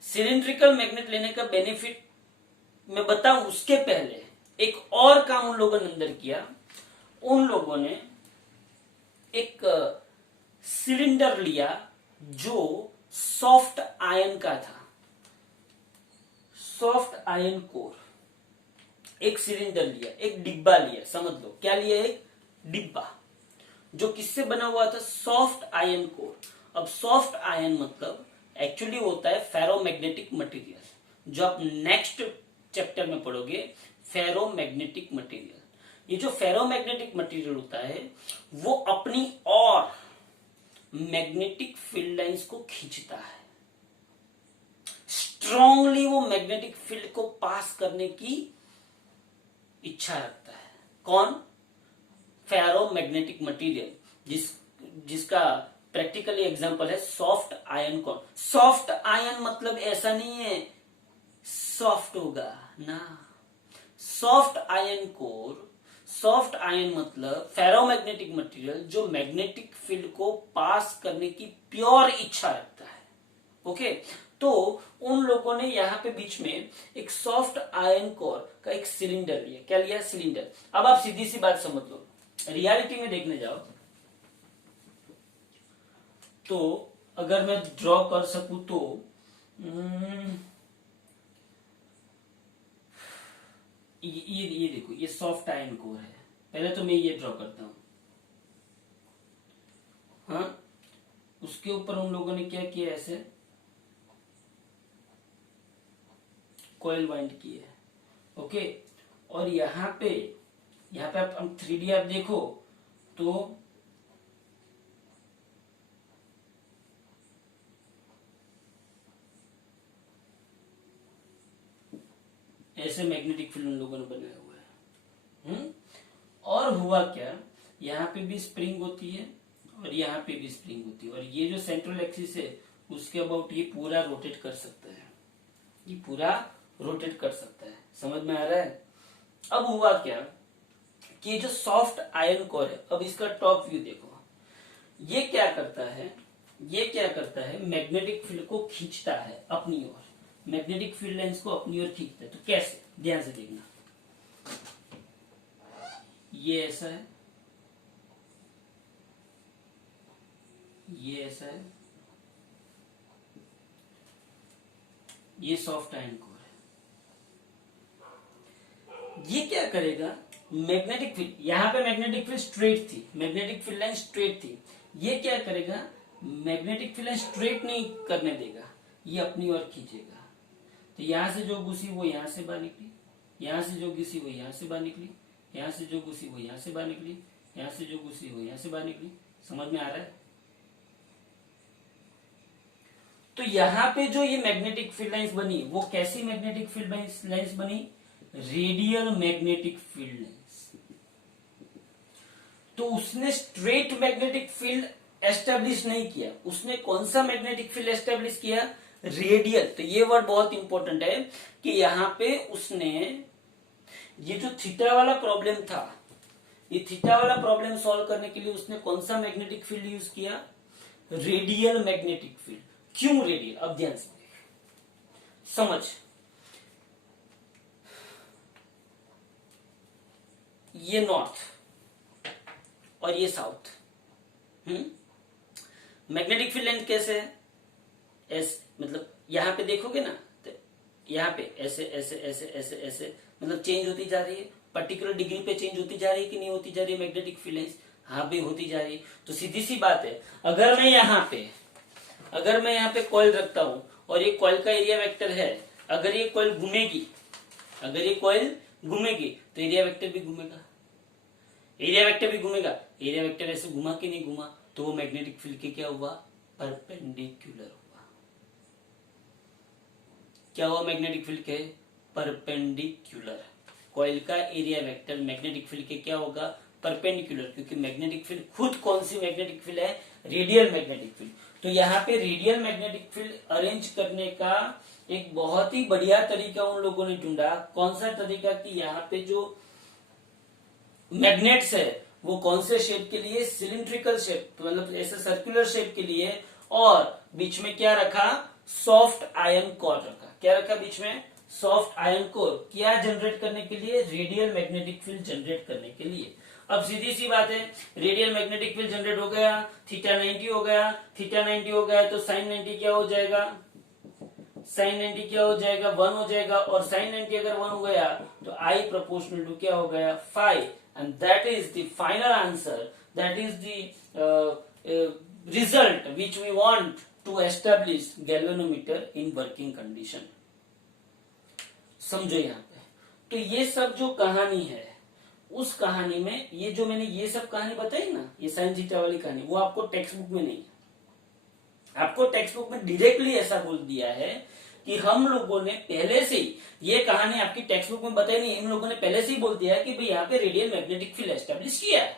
सिलिंड्रिकल मैग्नेट लेने का बेनिफिट मैं बताऊं उसके पहले एक और काम उन लोगों ने अंदर किया। उन लोगों ने एक सिलेंडर लिया जो सॉफ्ट आयन का था, सॉफ्ट आयन कोर। एक सिलेंडर लिया, एक डिब्बा लिया, समझ लो क्या लिया? एक डिब्बा जो किससे बना हुआ था? Soft iron core. अब सॉफ्ट आयन मतलब एक्चुअली होता है फेरोमैग्नेटिक मटेरियल, जो आप नेक्स्ट चैप्टर में पढ़ोगे, फेरोमैग्नेटिक मटेरियल। ये जो फेरोमैग्नेटिक मटेरियल होता है वो अपनी और मैग्नेटिक फील्ड लाइंस को खींचता है, स्ट्रांगली वो मैग्नेटिक फील्ड को पास करने की इच्छा रखता है। कौन? फेरोमैग्नेटिक मटेरियल, जिसका प्रैक्टिकली एग्जांपल है soft iron core. Soft ion मतलब ऐसा नहीं है सॉफ्ट होगा ना, soft iron core, soft ion मतलब फेरोमैग्नेटिक मटेरियल जो मैग्नेटिक फील्ड को पास करने की प्योर इच्छा रखता है। ओके, तो उन लोगों ने यहाँ पे बीच में एक सॉफ्ट आयन कोर का एक सिलेंडर लिया। क्या लिया? सिलेंडर। अब आप सीधी सी बात समझ लो, रियलिटी में देखने जाओ तो अगर मैं ड्रॉ कर सकूं तो ये देखो, ये सॉफ्ट आयन कोर है। पहले तो मैं ये ड्रॉ करता हूं। हाँ, उसके ऊपर उन लोगों ने क्या किया, ऐसे कॉइल वाइंड की है। ओके, और यहाँ पे आप हम 3D आप देखो तो ऐसे मैग्नेटिक फील्ड उन लोगों ने बनाया हुआ है। और हुआ क्या, यहाँ पे भी स्प्रिंग होती है और यहाँ पे भी स्प्रिंग होती है, और ये जो सेंट्रल एक्सिस है उसके अबाउट ये पूरा रोटेट कर सकता है, ये पूरा रोटेट कर सकता है। समझ में आ रहा है? अब हुआ क्या कि जो सॉफ्ट आयन कोर है, अब इसका टॉप व्यू देखो, ये क्या करता है, ये क्या करता है, मैग्नेटिक फील्ड को खींचता है अपनी ओर, मैग्नेटिक फील्ड लाइंस को अपनी ओर खींचता है। तो कैसे? ध्यान से देखना, ये ऐसा है, ये ऐसा है, ये सॉफ्ट आयन कोर है। ये क्या करेगा, मैग्नेटिक फील्ड, यहां पे मैग्नेटिक फील्ड स्ट्रेट थी, मैग्नेटिक फील्ड लाइन स्ट्रेट थी, ये क्या करेगा, मैग्नेटिक फील्ड लाइन स्ट्रेट नहीं करने देगा, ये अपनी ओर खींचेगा। तो यहां से जो घुसी वो यहां से बाहर निकली, यहां से जो घुसी वो यहां से बाहर निकली, यहां से जो घुसी वो यहां से बाहर निकली, यहां से जो घुसी वो यहां से बाहर निकली। समझ में आ रहा है? तो यहां पे जो ये मैग्नेटिक फील्ड लाइंस बनी वो कैसी मैग्नेटिक फील्ड लाइंस बनी? Radial magnetic field lines. तो उसने स्ट्रेट मैग्नेटिक फील्ड एस्टेब्लिश नहीं किया, उसने कौन सा मैग्नेटिक फील्ड एस्टेब्लिश किया? रेडियल। तो ये वर्ड बहुत इंपॉर्टेंट है कि यहां पे उसने ये जो थीटा वाला प्रॉब्लम था, ये थीटा वाला प्रॉब्लम सॉल्व करने के लिए उसने कौन सा मैग्नेटिक फील्ड यूज किया? Radial magnetic field. क्यों रेडियल? अब ध्यान से समझ, ये नॉर्थ और ये साउथ, मैग्नेटिक फील्ड लाइन कैसे है? ऐसे, मतलब यहां पे देखोगे ना तो यहां पे ऐसे ऐसे ऐसे ऐसे ऐसे मतलब चेंज होती जा रही है, पर्टिकुलर डिग्री पे चेंज होती जा रही है कि नहीं होती जा रही है मैग्नेटिक फील्ड लाइंस? हाँ भी होती जा रही है। तो सीधी सी बात है, अगर मैं यहाँ पे कॉइल रखता हूं और ये कॉइल का एरिया वेक्टर है, अगर ये कॉइल घूमेगी, अगर ये कॉइल घूमेगी तो एरिया वेक्टर भी घूमेगा, एरिया वेक्टर भी घूमेगा। एरिया वेक्टर ऐसे घुमा कि नहीं घुमा, तो वो मैग्नेटिक फील्ड के क्या हुआ? परपेंडिकुलर हुआ। क्या हुआ मैग्नेटिक फील्ड के? परपेंडिकुलर। कॉइल का एरिया वेक्टर मैग्नेटिक फील्ड के क्या होगा? परपेंडिकुलर, क्योंकि मैग्नेटिक फील्ड खुद कौन सी मैग्नेटिक फील्ड है? Radial magnetic field. तो यहाँ पे रेडियल मैग्नेटिक फील्ड अरेंज करने का एक बहुत ही बढ़िया तरीका उन लोगों ने ढूंढा। कौन सा तरीका? कि यहाँ पे जो मैग्नेट्स है वो कौन से शेप के लिए? सिलिंड्रिकल शेप, मतलब ऐसे सर्कुलर शेप के लिए, और बीच में क्या रखा? सॉफ्ट आयन कोर रखा। क्या रखा बीच में? Soft iron core. क्या जनरेट करने के लिए? रेडियल मैग्नेटिक फील्ड जनरेट करने के लिए। अब सीधी सी बात है, रेडियल मैग्नेटिक फील्ड जनरेट हो गया, थीटा 90 हो गया, थीटा 90 हो गया तो साइन 90 क्या हो जाएगा? साइन 90 क्या हो जाएगा? 1 हो जाएगा, और साइन 90 अगर 1 हो गया तो आई प्रोपोर्शनल टू क्या हो गया? 5, and that is the final answer, that is the result which we want to establish galvanometer in working condition. समझो यहाँ पे, तो ये सब जो कहानी है उस कहानी में ये जो मैंने ये सब कहानी बताई ना, ये साइन थीटा वाली कहानी, वो आपको टेक्स्ट बुक में नहीं है। आपको टेक्स्ट बुक में डायरेक्टली ऐसा बोल दिया है कि हम लोगों ने पहले से ही, ये कहानी आपकी टेक्स्ट बुक में बताई नहीं, हम लोगों ने पहले से ही बोल दिया है कि भाई यहाँ पे रेडियल मैग्नेटिक फील्ड एस्टेब्लिश किया है।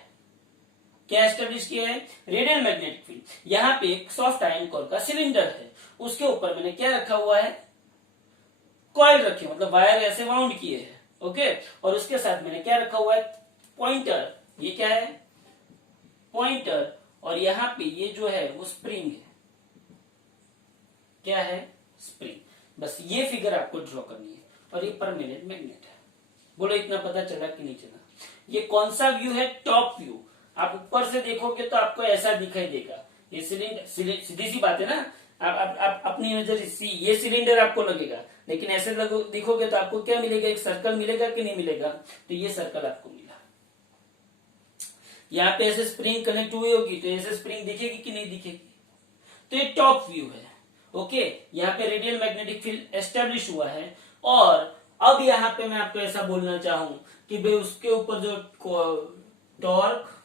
क्या एस्टेब्लिश किया है? Radial magnetic field. यहाँ पे एक सॉफ्ट आयरन कोर का सिलेंडर है, उसके ऊपर मैंने क्या रखा हुआ है? कॉइल रखी, मतलब वायर ऐसे वाउंड किए हैं। ओके, और उसके साथ मैंने क्या रखा हुआ है? पॉइंटर। ये क्या है? पॉइंटर। और यहाँ पे ये जो है वो स्प्रिंग है। क्या है? स्प्रिंग। बस ये फिगर आपको ड्रॉ करनी है, और ये परमानेंट मैग्नेट है। बोलो इतना पता चला कि नहीं चला? ये कौन सा व्यू है? Top view. आप ऊपर से देखोगे तो आपको ऐसा दिखाई देगा। ये सिलेंडर, सीधी सी बात है ना, आप अपनी नजर ये सिलेंडर आपको लगेगा, लेकिन ऐसे देखोगे तो आपको क्या मिलेगा? एक सर्कल मिलेगा कि नहीं मिलेगा? तो ये सर्कल आपको मिला। यहाँ पे ऐसे स्प्रिंग कनेक्ट हुई होगी तो ऐसे स्प्रिंग दिखेगी कि नहीं दिखेगी? तो ये टॉप व्यू है। ओके, यहाँ पे रेडियल मैग्नेटिक फील्ड एस्टेब्लिश हुआ है। और अब यहाँ पे मैं आपको ऐसा बोलना चाहूं कि भाई उसके ऊपर जो torque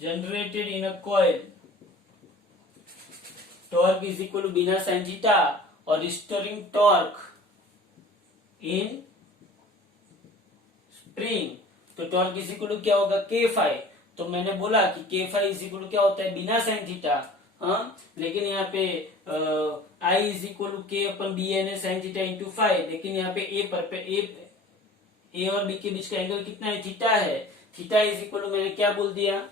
generated in a coil, torque is equal to BINA sine theta और रिस्टोरिंग टॉर्क इन स्प्रिंग, तो टॉर्क इज इक्वल टू क्या होगा? के फाई। तो मैंने बोला कि के फाई इज इक्वल टू क्या होता है? BINA sine theta. हाँ, लेकिन यहाँ पे आई is equal to K upon B N A sine theta into five, लेकिन यहाँ पे ए और बी के बीच का एंगल कितना है? थीटा है। थीटा इज इक्वल टू मैंने क्या बोल दिया?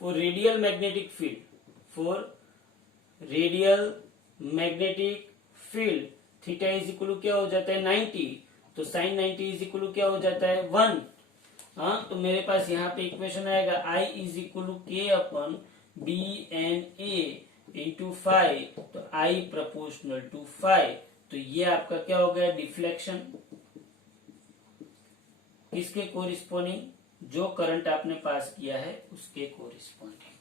For radial magnetic field, for radial magnetic field theta is equal to क्या हो जाता है? 90। तो साइन 90 इज इक्वल टू क्या हो जाता है? 1। हाँ, तो मेरे पास यहाँ पे इक्वेशन आएगा आई is equal to K upon B N A into five, तो आई प्रपोर्शनल टू 5। तो ये आपका क्या हो गया? डिफ्लेक्शन। किसके कोरिस्पोंडिंग? जो करंट आपने पास किया है उसके कोरिस्पोंडिंग।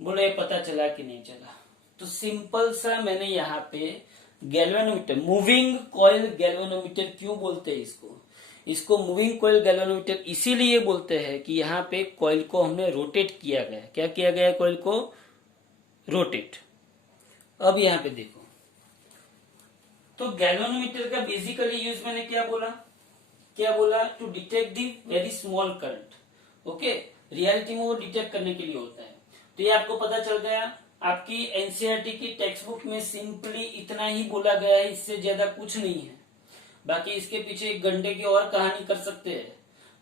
बोलो ये पता चला कि नहीं चला? तो सिंपल सा मैंने यहाँ पे गैल्वेनोमीटर, मूविंग कॉइल गैल्वेनोमीटर क्यों बोलते हैं इसको? इसको मूविंग कॉइल गैल्वेनोमीटर इसीलिए बोलते हैं कि यहाँ पे कॉइल को हमने रोटेट किया गया। क्या किया गया? कॉइल को रोटेट। अब यहाँ पे देखो, तो गैल्वेनोमीटर का बेसिकली यूज मैंने क्या बोला? क्या बोला? To detect the very small current. Okay, reality में वो डिटेक्ट करने के लिए होता है। तो ये आपको पता चल गया। आपकी एनसीईआरटी की टेक्स्ट बुक में सिंपली इतना ही बोला गया है, इससे ज्यादा कुछ नहीं है। बाकी इसके पीछे 1 घंटे की और कहानी कर सकते हैं।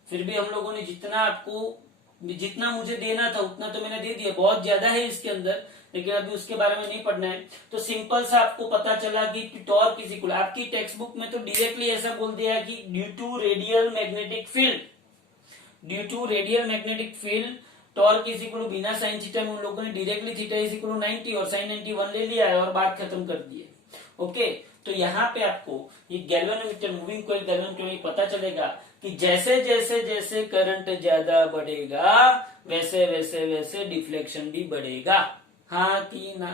फिर भी हम लोगों ने जितना मुझे देना था उतना तो मैंने दे दिया। बहुत ज्यादा है इसके अंदर, लेकिन अभी उसके बारे में नहीं पढ़ना है। तो सिंपल सा आपको पता चला कि टॉर्क इज इक्वल, आपकी टेक्स्ट बुक में तो डायरेक्टली ऐसा बोल दिया कि due to radial magnetic field, due to radial magnetic field torque is equal to BINA sine theta में उन लोगों ने directly theta is equal to 90 और साइन 91 ले लिया है और बात खत्म कर दी है। ओके, तो यहाँ पे आपको ये गैल्वेनोमीटर, मूविंग कॉइल गैल्वेनोमीटर में पता चलेगा कि जैसे जैसे जैसे करंट ज्यादा बढ़ेगा वैसे वैसे वैसे डिफ्लेक्शन भी बढ़ेगा। हाँ कि ना?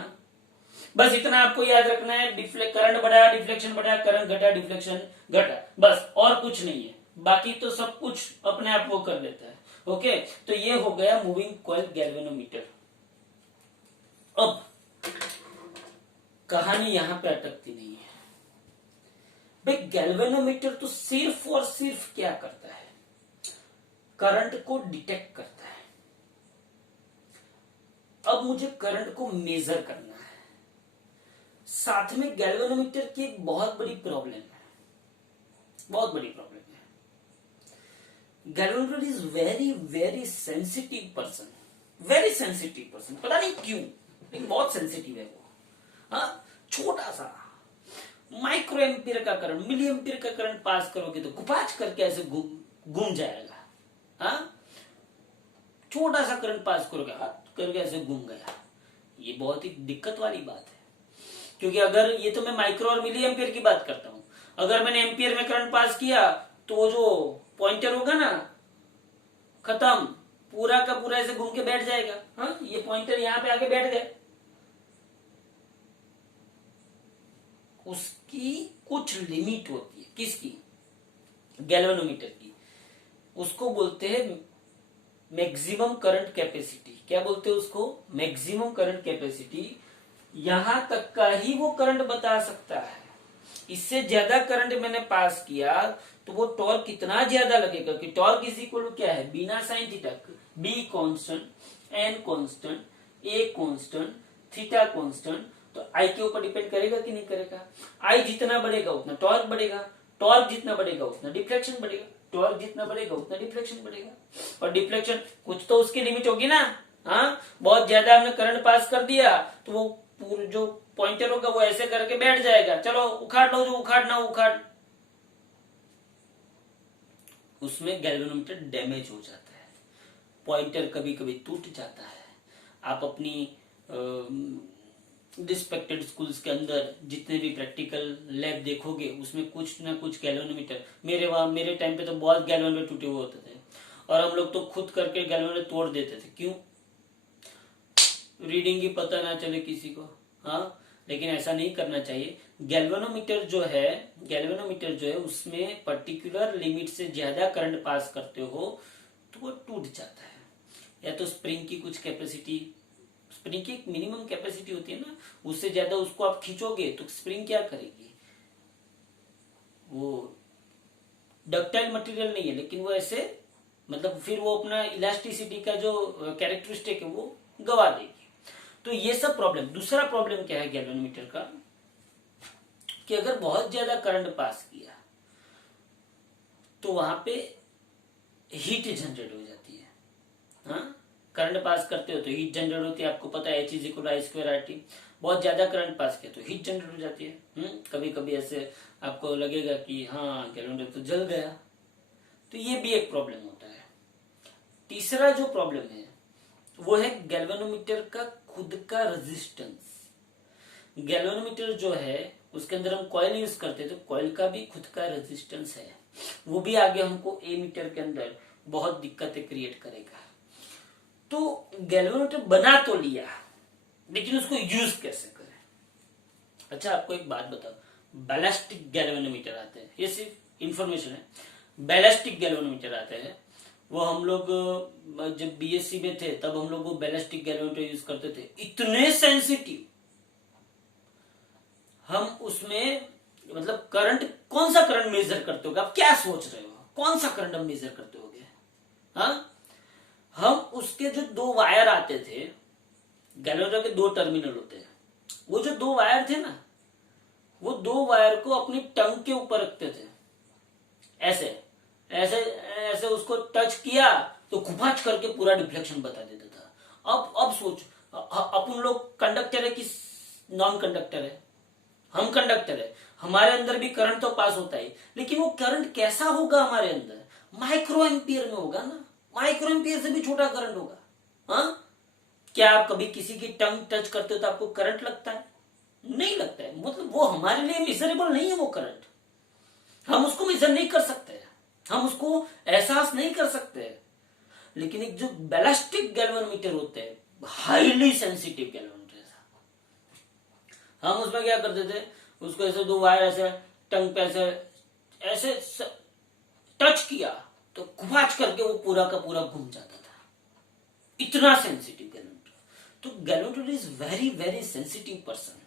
बस इतना आपको याद रखना है। करंट बढ़ा, डिफ्लेक्शन बढ़ा, करंट घटा, डिफ्लेक्शन घटा, बस और कुछ नहीं है। बाकी तो सब कुछ अपने आप वो कर लेता है। ओके, तो ये हो गया मूविंग कॉइल गैल्वेनोमीटर। अब कहानी यहां पे अटकती नहीं है। भाई गैल्वेनोमीटर तो सिर्फ और सिर्फ क्या करता है? करंट को डिटेक्ट करता है। अब मुझे करंट को मेजर करना है। साथ में गैल्वेनोमीटर की एक बहुत बड़ी प्रॉब्लम है, बहुत बड़ी प्रॉब्लम है। Galvanometer is very very sensitive person, very sensitive person. पता नहीं क्यों, लेकिन बहुत सेंसिटिव है वो। हाँ, छोटा सा माइक्रो एम्पियर का करंट, मिली एम्पियर का करंट पास करोगे तो गुपाच करके ऐसे घूम जाएगा। हाँ, छोटा सा करंट पास करोगे करके ऐसे घूम गया। ये बहुत ही दिक्कत वाली बात है, क्योंकि अगर ये तो मैं माइक्रो और मिली एम्पियर की बात करता हूं, अगर मैंने एम्पियर में करंट पास किया तो वो जो पॉइंटर होगा ना, खत्म, पूरा का पूरा ऐसे घूम के बैठ जाएगा। हाँ, ये पॉइंटर यहाँ पे आके बैठ गए। उसकी कुछ लिमिट होती है। किसकी? गैल्वेनोमीटर की। उसको बोलते हैं मैक्सिमम करंट कैपेसिटी। क्या बोलते हैं उसको? Maximum current capacity. यहां तक का ही वो करंट बता सकता है। इससे ज्यादा करंट मैंने पास किया तो वो टॉर्क कितना ज्यादा लगेगा कि टॉर्क इज इक्वल टू क्या है? BINA sine theta, B constant, N constant, A constant, theta constant. तो आई के ऊपर डिपेंड करेगा कि नहीं करेगा? आई जितना बढ़ेगा उतना टॉर्क बढ़ेगा, टॉर्क जितना बढ़ेगा उतना डिफ्लेक्शन बढ़ेगा, टॉर्क जितना बढ़ेगा उतना डिफ्लेक्शन बढ़ेगा। और डिफ्लेक्शन कुछ तो उसकी लिमिट होगी ना। हाँ, बहुत ज्यादा हमने करंट पास कर दिया तो वो पूरा जो पॉइंटर होगा वो ऐसे करके बैठ जाएगा, चलो उखाड़ लो जो उखाड़ना उखाड़। उसमें गैल्वेनोमीटर डैमेज हो जाता है, पॉइंटर कभी कभी टूट जाता है। आप अपनी रिस्पेक्टेड स्कूल्स के अंदर जितने भी प्रैक्टिकल लैब देखोगे उसमें कुछ ना कुछ गैल्वेनोमीटर, मेरे टाइम पे तो बहुत गैल्वेनोमीटर टूटे हुए होते थे और हम लोग तो खुद करके गैल्वेनोमीटर तोड़ देते थे। क्यों? रीडिंग की पता ना चले किसी को। हाँ, लेकिन ऐसा नहीं करना चाहिए। गैल्वेनोमीटर जो है उसमें पर्टिकुलर लिमिट से ज्यादा करंट पास करते हो तो वो टूट जाता है। या तो स्प्रिंग की कुछ कैपेसिटी, स्प्रिंग की एक मिनिमम कैपेसिटी होती है ना, उससे ज्यादा उसको आप खींचोगे तो स्प्रिंग क्या करेगी? वो डक्टाइल मटेरियल नहीं है लेकिन वो ऐसे मतलब फिर वो अपना इलास्टिसिटी का जो कैरेक्टरिस्टिक है वो गवा देगी। तो ये सब प्रॉब्लम। दूसरा प्रॉब्लम क्या है गैल्वेनोमीटर का कि अगर बहुत ज्यादा करंट पास किया तो वहां पे हीट जनरेट हो जाती है। हाँ, करंट पास करते हो तो हीट जनरेट होती है, आपको पता है H = I² RT। बहुत ज्यादा करंट पास किया तो हीट जनरेट हो जाती है। कभी कभी ऐसे आपको लगेगा कि हाँ गैल्वेनोमीटर तो जल गया, तो ये भी एक प्रॉब्लम होता है। तीसरा जो प्रॉब्लम है वो है गैल्वेनोमीटर का खुद का रेजिस्टेंस। गैल्वेनोमीटर जो है उसके अंदर हम कॉइल यूज करते हैं तो कॉइल का भी खुद का रेजिस्टेंस है। वो भी आगे हमको एमीटर के अंदर बहुत दिक्कतें क्रिएट करेगा। तो गैल्वेनोमीटर बना तो लिया लेकिन उसको यूज कैसे करें? अच्छा, आपको एक बात बताओ, बैलिस्टिक गैल्वेनोमीटर आते हैं, ये सिर्फ इंफॉर्मेशन है। बैलिस्टिक गैल्वेनोमीटर आते हैं, वो हम लोग जब बीएससी में थे तब हम लोग वो बैलिस्टिक गैल्वेनोमीटर यूज करते थे। इतने सेंसिटिव, हम उसमें मतलब करंट, कौन सा करंट मेजर करते हो? आप क्या सोच रहे हो? कौन सा करंट हम मेजर करते हो? हाँ, हम उसके जो दो वायर आते थे, गैल्वेनोमीटर के दो टर्मिनल होते हैं, वो जो दो वायर थे ना, वो दो वायर को अपनी टंग के ऊपर रखते थे, ऐसे ऐसे ऐसे उसको टच किया तो खुपाच करके पूरा डिफ्लेक्शन बता देता था। अब सोच, अपन लोग कंडक्टर है कि नॉन कंडक्टर है? हम कंडक्टर है, हमारे अंदर भी करंट तो पास होता है, लेकिन वो करंट कैसा होगा हमारे अंदर? माइक्रो एम्पियर में होगा ना, माइक्रो एम्पियर से भी छोटा करंट होगा। हाँ, क्या आप कभी किसी की टंग टच करते हो तो आपको करंट लगता है? नहीं लगता है। मतलब वो हमारे लिए मेजरेबल नहीं है वो करंट, हम उसको मेजर नहीं कर सकते, हम उसको एहसास नहीं कर सकते। लेकिन एक जो बैलिस्टिक गैल्वेनोमीटर होते हैं, हाईली सेंसिटिव गैल्वेनोमीटर, हम उसमें क्या करते थे, उसको ऐसे दो वायर ऐसे टंग पे ऐसे ऐसे टच किया तो खुपाच करके वो पूरा का पूरा घूम जाता था। इतना सेंसिटिव गैल्वेनोमीटर। तो galvanometer is very very sensitive person,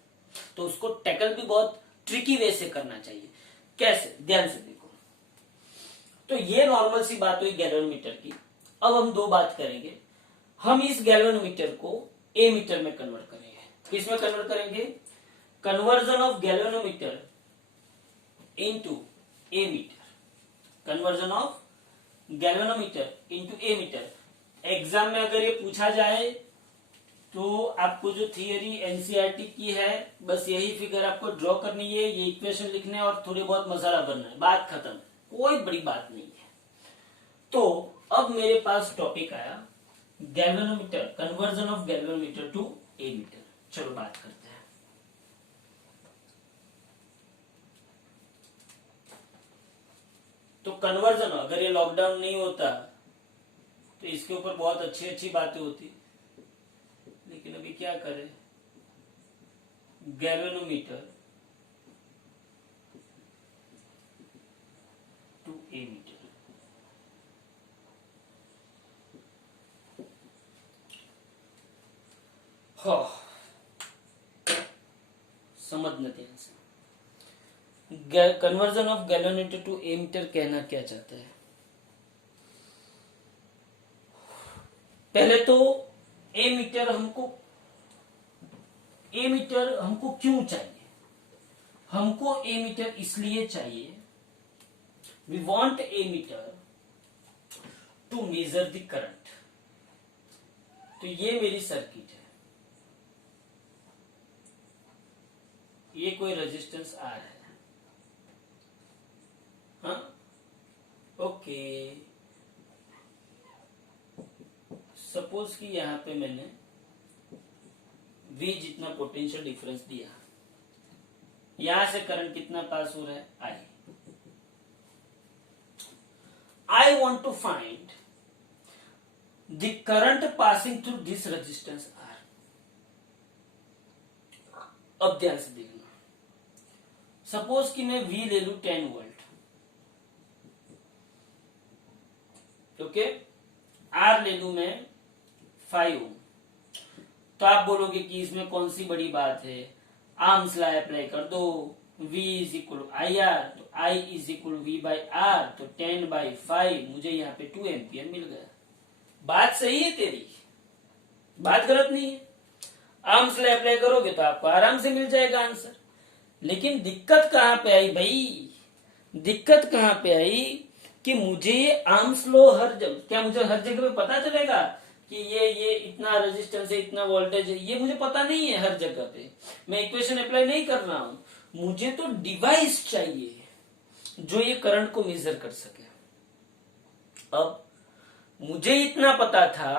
तो उसको टैकल भी बहुत ट्रिकी वे से करना चाहिए। कैसे? ध्यान से देखो। तो ये नॉर्मल सी बात हुई गैल्वेनोमीटर की। अब हम दो बात करेंगे। हम इस गैल्वेनोमीटर को ए मीटर में कन्वर्ट करेंगे। किसमें कन्वर्ट करेंगे? Conversion of galvanometer into ammeter. Conversion of galvanometer into ammeter. Exam में अगर ये पूछा जाए तो आपको जो थियरी एनसीईआरटी की है, बस यही फिगर आपको ड्रॉ करनी है, ये इक्वेशन लिखने और थोड़े बहुत मसाला भरना है, बात खत्म, कोई बड़ी बात नहीं है। तो अब मेरे पास टॉपिक आया galvanometer, conversion of galvanometer to ammeter. चलो बात करते हैं। तो कन्वर्जन, अगर ये लॉकडाउन नहीं होता तो इसके ऊपर बहुत अच्छी अच्छी बातें होती, लेकिन अभी क्या करें, गैल्वेनोमीटर एमीटर। हाँ, समझना ध्यान से। Conversion of galvanometer to ammeter कहना क्या चाहता है? पहले तो एमीटर हमको क्यों चाहिए? हमको एमीटर इसलिए चाहिए, we want ammeter to measure the current. तो ये मेरी सर्किट है, ये कोई रेजिस्टेंस आर है, हाँ, ओके। सपोज कि यहां पे मैंने V जितना पोटेंशियल डिफरेंस दिया, यहां से करंट कितना पास हो रहा है, I want to find the current passing through this resistance R। अब ध्यान से देखना, सपोज कि मैं V ले लू 10 वोल्ट, ओके, R ले लू मैं 5 ओम। तो आप बोलोगे कि इसमें कौन सी बड़ी बात है, आर्म्स लॉ अप्लाई कर दो, V is equal I R, तो I is equal V by R, तो 10/5 मुझे यहाँ पे 2 एम्पियर मिल गया। बात सही है तेरी, बात गलत नहीं है। आर्म्स लॉ अप्लाई करोगे तो आपको आराम से मिल जाएगा आंसर। लेकिन दिक्कत कहां पे आई भाई, दिक्कत कहां पे आई कि मुझे आर्म्स लॉ क्या मुझे हर जगह पे पता चलेगा कि ये इतना रेजिस्टेंस है, इतना वोल्टेज है, ये मुझे पता नहीं है हर जगह पे। मैं इक्वेशन अप्लाई नहीं कर रहा हूं, मुझे तो डिवाइस चाहिए जो ये करंट को मेजर कर सके। अब मुझे इतना पता था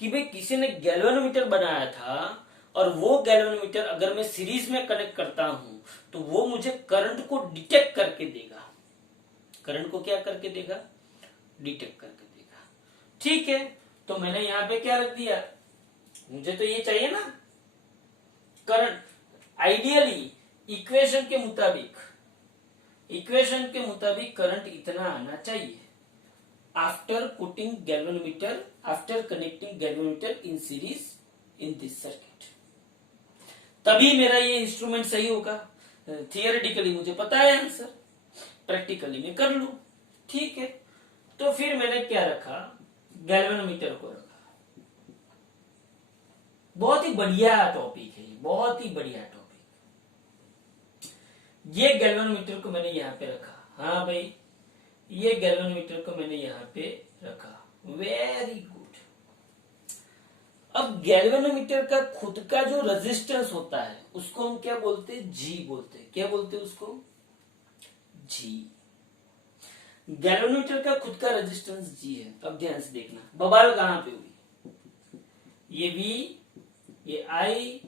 कि भाई किसी ने गैल्वेनोमीटर बनाया था, और वो गैल्वेनोमीटर अगर मैं सीरीज में कनेक्ट करता हूं तो वो मुझे करंट को डिटेक्ट करके देगा। करंट को क्या करके देगा, डिटेक्ट करके देगा। ठीक है, तो मैंने यहां पे क्या रख दिया, मुझे तो ये चाहिए ना करंट। आइडियली इक्वेशन के मुताबिक करंट इतना आना चाहिए after connecting galvanometer in series in this circuit, तभी मेरा ये इंस्ट्रूमेंट सही होगा। थियोरेटिकली मुझे पता है आंसर, प्रैक्टिकली मैं कर लू। ठीक है, तो फिर मैंने क्या रखा, गैल्वेनोमीटर को रखा। बहुत ही बढ़िया टॉपिक है, बहुत ही बढ़िया टॉपिक। ये गैल्वेनोमीटर को मैंने यहां पे रखा, हाँ भाई, ये गैल्वेनोमीटर को मैंने यहां पे रखा, वेरी गुड। अब गैल्वेनोमीटर का खुद का जो रेजिस्टेंस होता है उसको हम क्या बोलते हैं, जी बोलते हैं। क्या बोलते हैं उसको, जी। गैल्वेनोमीटर का खुद का रेजिस्टेंस जी है। अब ध्यान से देखना, बवाल कहां पे हुई, ये V, ये I,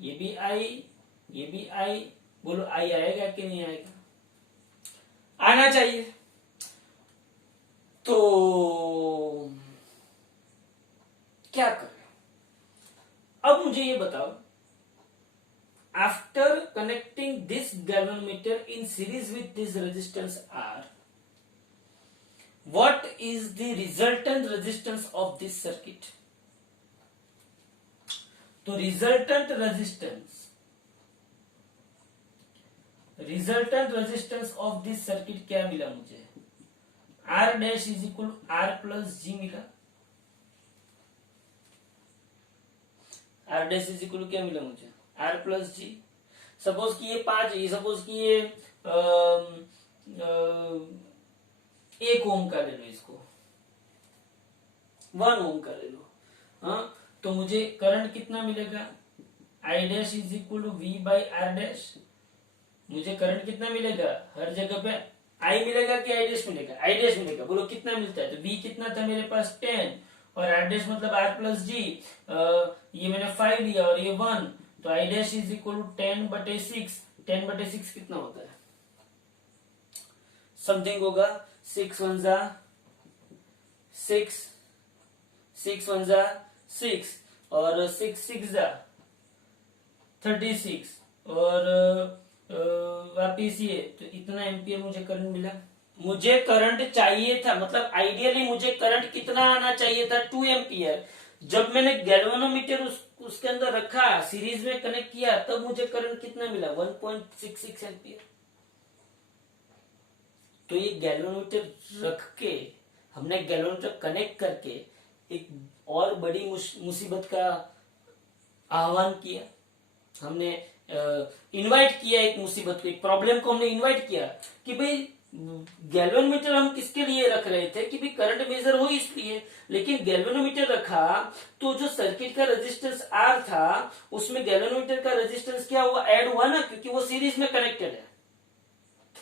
ये भी I, ये भी I। बोलो I आएगा कि नहीं आएगा, आना चाहिए। तो क्या करें, अब मुझे ये बताओ, after connecting this galvanometer in series with this resistance R, what is the resultant resistance of this circuit? तो resultant resistance of this circuit क्या मिला मुझे, R dash is equal R plus G मिला। R डैश इज इक्वल क्या मिला मुझे, R plus जी। Suppose कि ये 5 है, सपोज कि ये 1 ओम का ले लो, इसको 1 ओम का ले लो, हाँ, तो मुझे करंट कितना मिलेगा, I dash is equal to V by R dash. मुझे करंट कितना मिलेगा, हर जगह पे I मिलेगा कि I डैश मिलेगा, I डैश मिलेगा। बोलो कितना मिलता है, तो V कितना था मेरे पास 10, और R डैश मतलब R प्लस जी, ये मैंने 5 लिया और ये 1, तो I dash is equal to 10/6। 10/6 कितना होता है, समथिंग होगा 6 1 जा 6, 6 1 जा 6, और 6 6 जा 36, और वापिस ये, तो इतना एम्पियर मुझे करंट मिला। मुझे करंट चाहिए था, मतलब आइडियली मुझे करंट कितना आना चाहिए था, 2 एम्पियर। जब मैंने गैल्वेनोमीटर उसके अंदर रखा, सीरीज में कनेक्ट किया, तब मुझे करंट कितना मिला, 1.66 एम्पियर। तो ये गैल्वेनोमीटर रख के, हमने गैल्वेनोमीटर कनेक्ट करके एक और बड़ी मुसीबत का आह्वान किया। हमने इनवाइट किया एक मुसीबत को, एक प्रॉब्लम को हमने इनवाइट किया कि भाई गैल्वेनोमीटर हम किसके लिए रख रहे थे कि भाई करंट मेजर हो इसलिए, लेकिन गैल्वेनोमीटर रखा तो जो सर्किट का रेजिस्टेंस आर था उसमें गैल्वेनोमीटर का रेजिस्टेंस क्या हुआ, ऐड हुआ ना, क्योंकि वो सीरीज में कनेक्टेड है,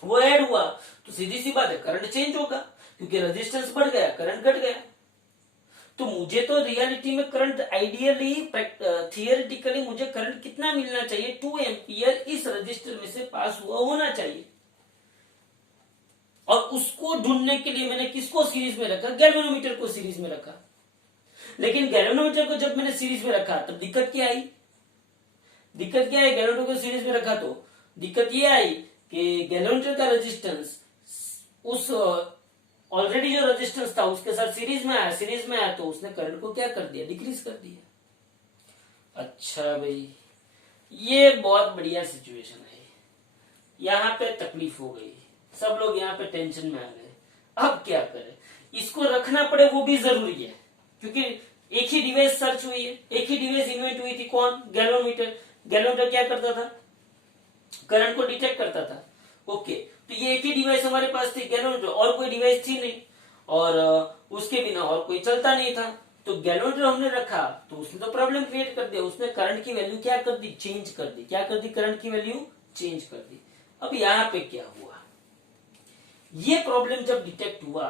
वो ऐड हुआ तो सीधी सी बात है करंट चेंज होगा, क्योंकि रेजिस्टेंस बढ़ गया करंट घट गया। तो मुझे तो रियलिटी में करंट आइडियली थियोरिटिकली मुझे करंट कितना मिलना चाहिए, 2 एम्पियर इस रजिस्टर में से पास हुआ होना चाहिए। और उसको ढूंढने के लिए मैंने किसको सीरीज में रखा, गैल्वेनोमीटर को सीरीज में रखा। लेकिन गैल्वेनोमीटर को जब मैंने सीरीज में रखा तब दिक्कत क्या आई, दिक्कत क्या है, गैल्वेनोमीटर को सीरीज में रखा तो दिक्कत ये आई कि गैल्वेनोमीटर का रेजिस्टेंस उस ऑलरेडी जो रेजिस्टेंस था उसके साथ सीरीज में आया, सीरीज में आया तो उसने करंट को क्या कर दिया, डिक्रीज कर दिया। अच्छा भाई, ये बहुत बढ़िया सिचुएशन है, यहाँ पे तकलीफ हो गई, सब लोग यहाँ पे टेंशन में आ गए। अब क्या करें, इसको रखना पड़े वो भी जरूरी है, क्योंकि एक ही डिवाइस सर्च हुई है, एक ही डिवाइस इन्वेंट हुई थी, कौन, गैल्वेनोमीटर। गैल्वेनोमीटर क्या करता था, करंट को डिटेक्ट करता था। ओके, तो ये एक ही डिवाइस हमारे पास थी गैल्वेनोमीटर, और कोई डिवाइस थी नहीं, और उसके बिना और कोई चलता नहीं था। तो गैल्वेनोमीटर हमने रखा तो उसने तो प्रॉब्लम क्रिएट कर दिया, उसने करंट की वैल्यू क्या कर दी, चेंज कर दी। क्या कर दी, करंट की वैल्यू चेंज कर दी। अब यहाँ पे क्या हुआ, ये प्रॉब्लम जब डिटेक्ट हुआ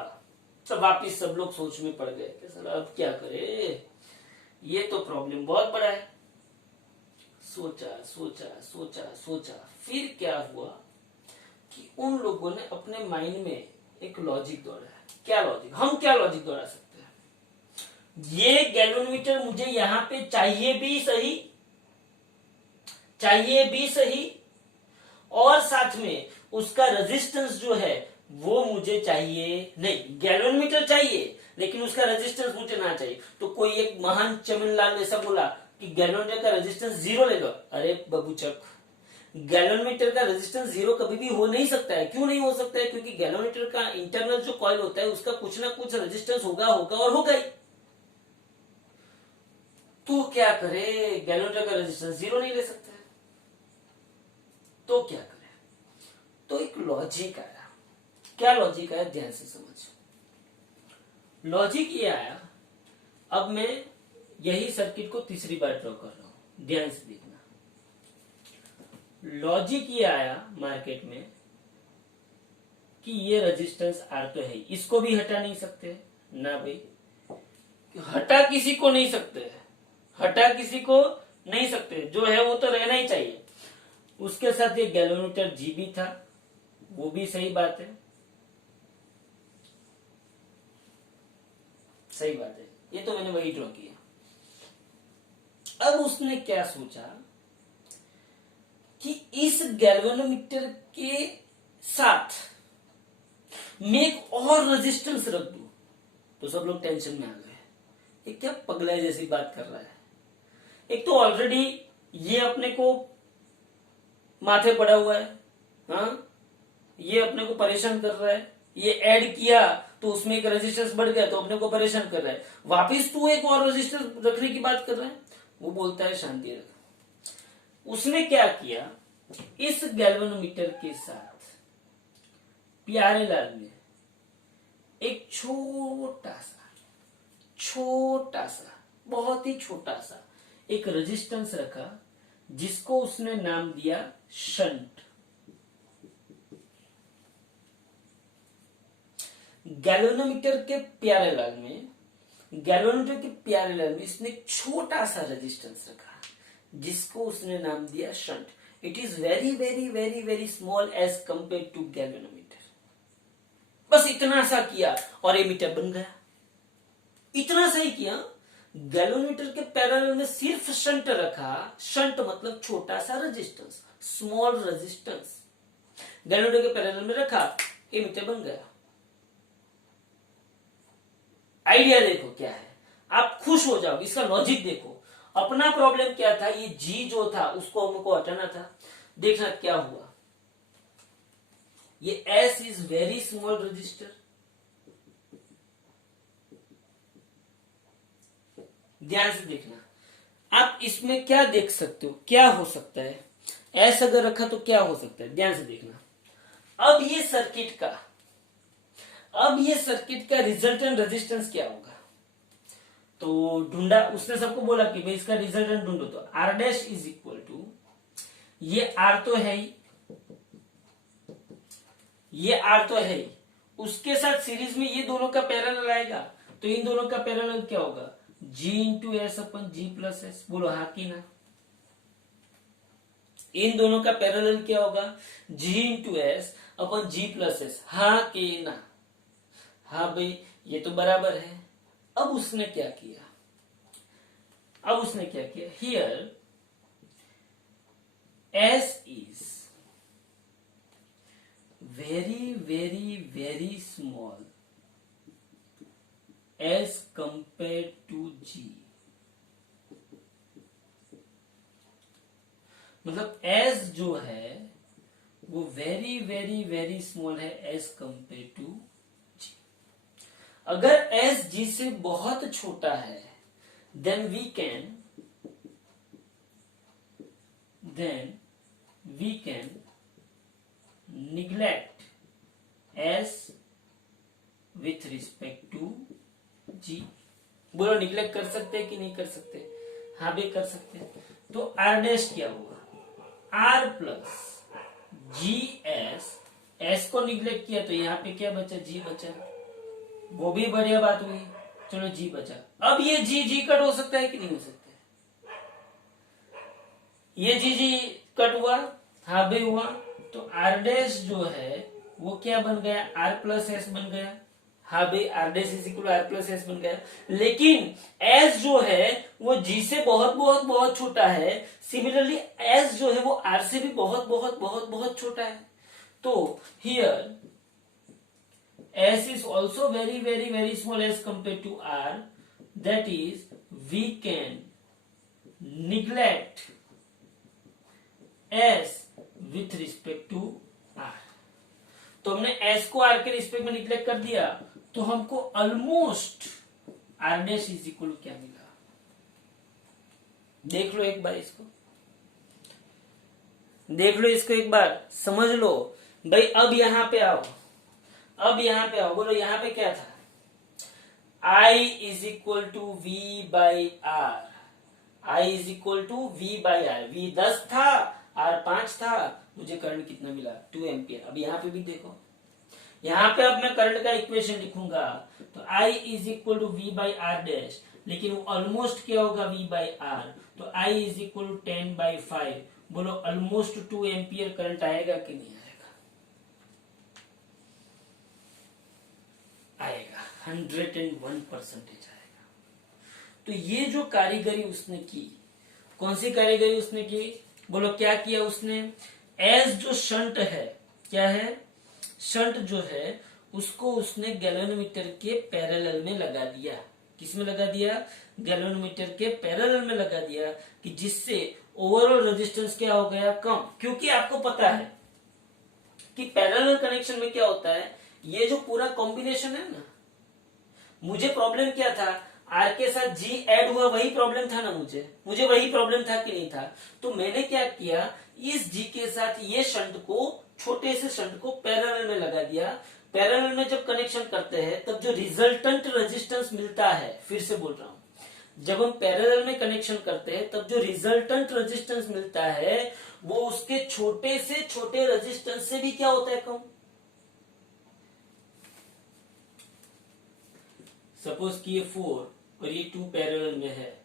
तो वापिस सब लोग सोच में पड़ गए कि सर अब क्या करे, ये तो प्रॉब्लम बहुत बड़ा है। सोचा सोचा सोचा सोचा, फिर क्या हुआ कि उन लोगों ने अपने माइंड में एक लॉजिक दौड़ाया। क्या लॉजिक, हम क्या लॉजिक दौड़ा सकते हैं, ये गैल्वेनोमीटर मुझे यहाँ पे चाहिए भी सही, चाहिए भी सही, और साथ में उसका रेजिस्टेंस जो है वो मुझे चाहिए नहीं। गैल्वेनोमीटर चाहिए लेकिन उसका रेजिस्टेंस मुझे ना चाहिए। तो कोई एक महान चमनलाल ऐसा बोला कि गैल्वेनोमीटर का रेजिस्टेंस 0 ले लो। अरे बबूचक, गैल्वेनोमीटर का रेजिस्टेंस 0 कभी भी हो नहीं सकता है। क्यों नहीं हो सकता है, क्योंकि गैल्वेनोमीटर का इंटरनल जो कॉइल होता है उसका कुछ ना कुछ रेजिस्टेंस होगा होगा और होगा ही। तो क्या करे, गैल्वेनोमीटर का रेजिस्टेंस 0 नहीं ले सकता है, तो क्या करे, तो एक लॉजिक आया। क्या लॉजिक आया, ध्यान से समझ। लॉजिक ये आया, अब मैं यही सर्किट को तीसरी बार ड्रॉ कर रहा हूं, ध्यान से देखना। लॉजिक ये आया मार्केट में कि ये रेजिस्टेंस आर तो है, इसको भी हटा नहीं सकते ना भाई, हटा किसी को नहीं सकते, हटा किसी को नहीं सकते, जो है वो तो रहना ही चाहिए। उसके साथ ये गैल्वेनोमीटर जी भी था, वो भी सही बात है, सही बात है, ये तो मैंने वही ड्रॉ किया। अब उसने क्या सोचा कि इस गैल्वेनोमीटर के साथ मैं एक और रेजिस्टेंस रख दूं। तो सब लोग टेंशन में आ गए, ये क्या पगला जैसी बात कर रहा है। एक तो ऑलरेडी ये अपने को माथे पड़ा हुआ है, हाँ, ये अपने को परेशान कर रहा है, ये ऐड किया तो उसमें एक रेजिस्टेंस बढ़ गया तो अपने को परेशान कर रहा है, वापिस तू एक और रेजिस्टेंस रखने की बात कर रहा है। वो बोलता है शांति रख। उसने क्या किया, इस गैल्वेनोमीटर के साथ प्यारेलाल में एक छोटा सा बहुत ही छोटा सा एक रेजिस्टेंस रखा, जिसको उसने नाम दिया शंट। गैल्वेनोमीटर के प्यारेलल में इसने एक छोटा सा रेजिस्टेंस रखा जिसको उसने नाम दिया shunt. It is very very very very small as compare to galvanometer. बस इतना सा किया और एमीटर बन गया। इतना सा ही किया, गैल्वेनोमीटर के पैरेलल में सिर्फ शंट रखा। शंट मतलब छोटा सा रेजिस्टेंस, स्मॉल रेजिस्टेंस। गैल्वेनोमीटर के पैरेलल में रखा, एमीटर बन गया। आइडिया देखो क्या है, आप खुश हो जाओगे। इसका लॉजिक देखो। अपना प्रॉब्लम क्या था, ये जी जो था उसको हमको हटाना था। देखना क्या हुआ, ये S is very small register, ध्यान से देखना। आप इसमें क्या देख सकते हो, क्या हो सकता है, एस अगर रखा तो क्या हो सकता है, ध्यान से देखना। अब ये सर्किट का रिजल्टेंट रेजिस्टेंस क्या होगा, तो ढूंढा उसने, सबको बोला कि भाई इसका रिजल्टेंट ढूंढो, तो R dash is equal to, ये आर तो है ही, ये आर तो है ही, उसके साथ सीरीज में ये दोनों का पैरेलल आएगा, तो इन दोनों का पैरेलल क्या होगा, जी इंटू एस अपन जी प्लस एस। बोलो हाँ कि ना, इन दोनों का पैरेलल क्या होगा, जी इंटू एस अपन जी प्लस एस, हाँ कि ना, हाँ भाई ये तो बराबर है। अब उसने क्या किया, here S is very very very small as compare to G, मतलब एस जो है वो वेरी वेरी वेरी स्मॉल है एज कंपेयर टू जी। अगर एस जी से बहुत छोटा है then we can neglect S with respect to G. बोलो निग्लेक्ट कर सकते हैं कि नहीं कर सकते, हाँ भी कर सकते हैं। तो आर डैश क्या हुआ, R plus G S, S को निग्लेक्ट किया तो यहाँ पे क्या बचा, जी बचा, वो भी बढ़िया बात हुई, चलो जी बचा। अब ये जी जी कट हो सकता है कि नहीं हो सकता, ये जी जी कट हुआ, हाँ भी हुआ, तो आर डैश जो है वो क्या बन गया, आर प्लस एस बन गया, हाँ भाई R dash is equal R plus S बन गया। लेकिन एस जो है वो जी से बहुत बहुत बहुत छोटा है, सिमिलरली एस जो है वो आर से भी बहुत बहुत बहुत बहुत छोटा है। तो here S is also very very very small as compare to R, that is we can neglect S with respect to R. तो हमने एस को आर के रिस्पेक्ट में निग्लेक्ट कर दिया, तो हमको almost R dash is equal क्या मिला, देख लो एक बार इसको, देख लो इसको एक बार, समझ लो भाई। अब यहां पे आओ, बोलो यहां पे क्या था, I is equal to V by R, I is equal to V by R, V 10 था आर 5 था, मुझे करंट कितना मिला 2 एम्पियर। अब यहाँ पे भी देखो, यहाँ पे अब मैं करंट का इक्वेशन लिखूंगा, तो I is equal to V by R dash, लेकिन वो ऑलमोस्ट क्या होगा v बाई आर, तो I is equal to 10 by 5। बोलो ऑलमोस्ट 2 एम्पियर करंट आएगा कि नहीं आएगा, आएगा, 101% आएगा। तो ये जो कारीगरी उसने की, कौन सी कारीगरी उसने की, बोलो क्या किया उसने, एज जो शंट है, क्या है, शंट जो है उसको उसने गैल्वेनोमीटर के पैरेलल में लगा दिया। किस में लगा दिया, गैल्वेनोमीटर के पैरेलल में लगा दिया, कि जिससे ओवरऑल रेजिस्टेंस क्या हो गया, कम। क्योंकि आपको पता है कि पैरेलल कनेक्शन में क्या होता है, ये जो पूरा कॉम्बिनेशन है ना, मुझे प्रॉब्लम क्या था, आर के साथ जी ऐड हुआ, वही प्रॉब्लम था ना, मुझे वही प्रॉब्लम था कि नहीं था। तो मैंने क्या किया, इस जी के साथ ये शंट को, छोटे से शंट को पैरेलल में लगा दिया। पैरेलल में जब कनेक्शन करते हैं तब जो रिजल्टेंट रेजिस्टेंस मिलता है, फिर से बोल रहा हूं, जब हम पैरेलल में कनेक्शन करते हैं तब जो रिजल्टेंट रेजिस्टेंस मिलता है वो उसके छोटे से छोटे रेजिस्टेंस से भी क्या होता है, कम। सपोज कि ये 4 और ये 2 पैरेलल में है,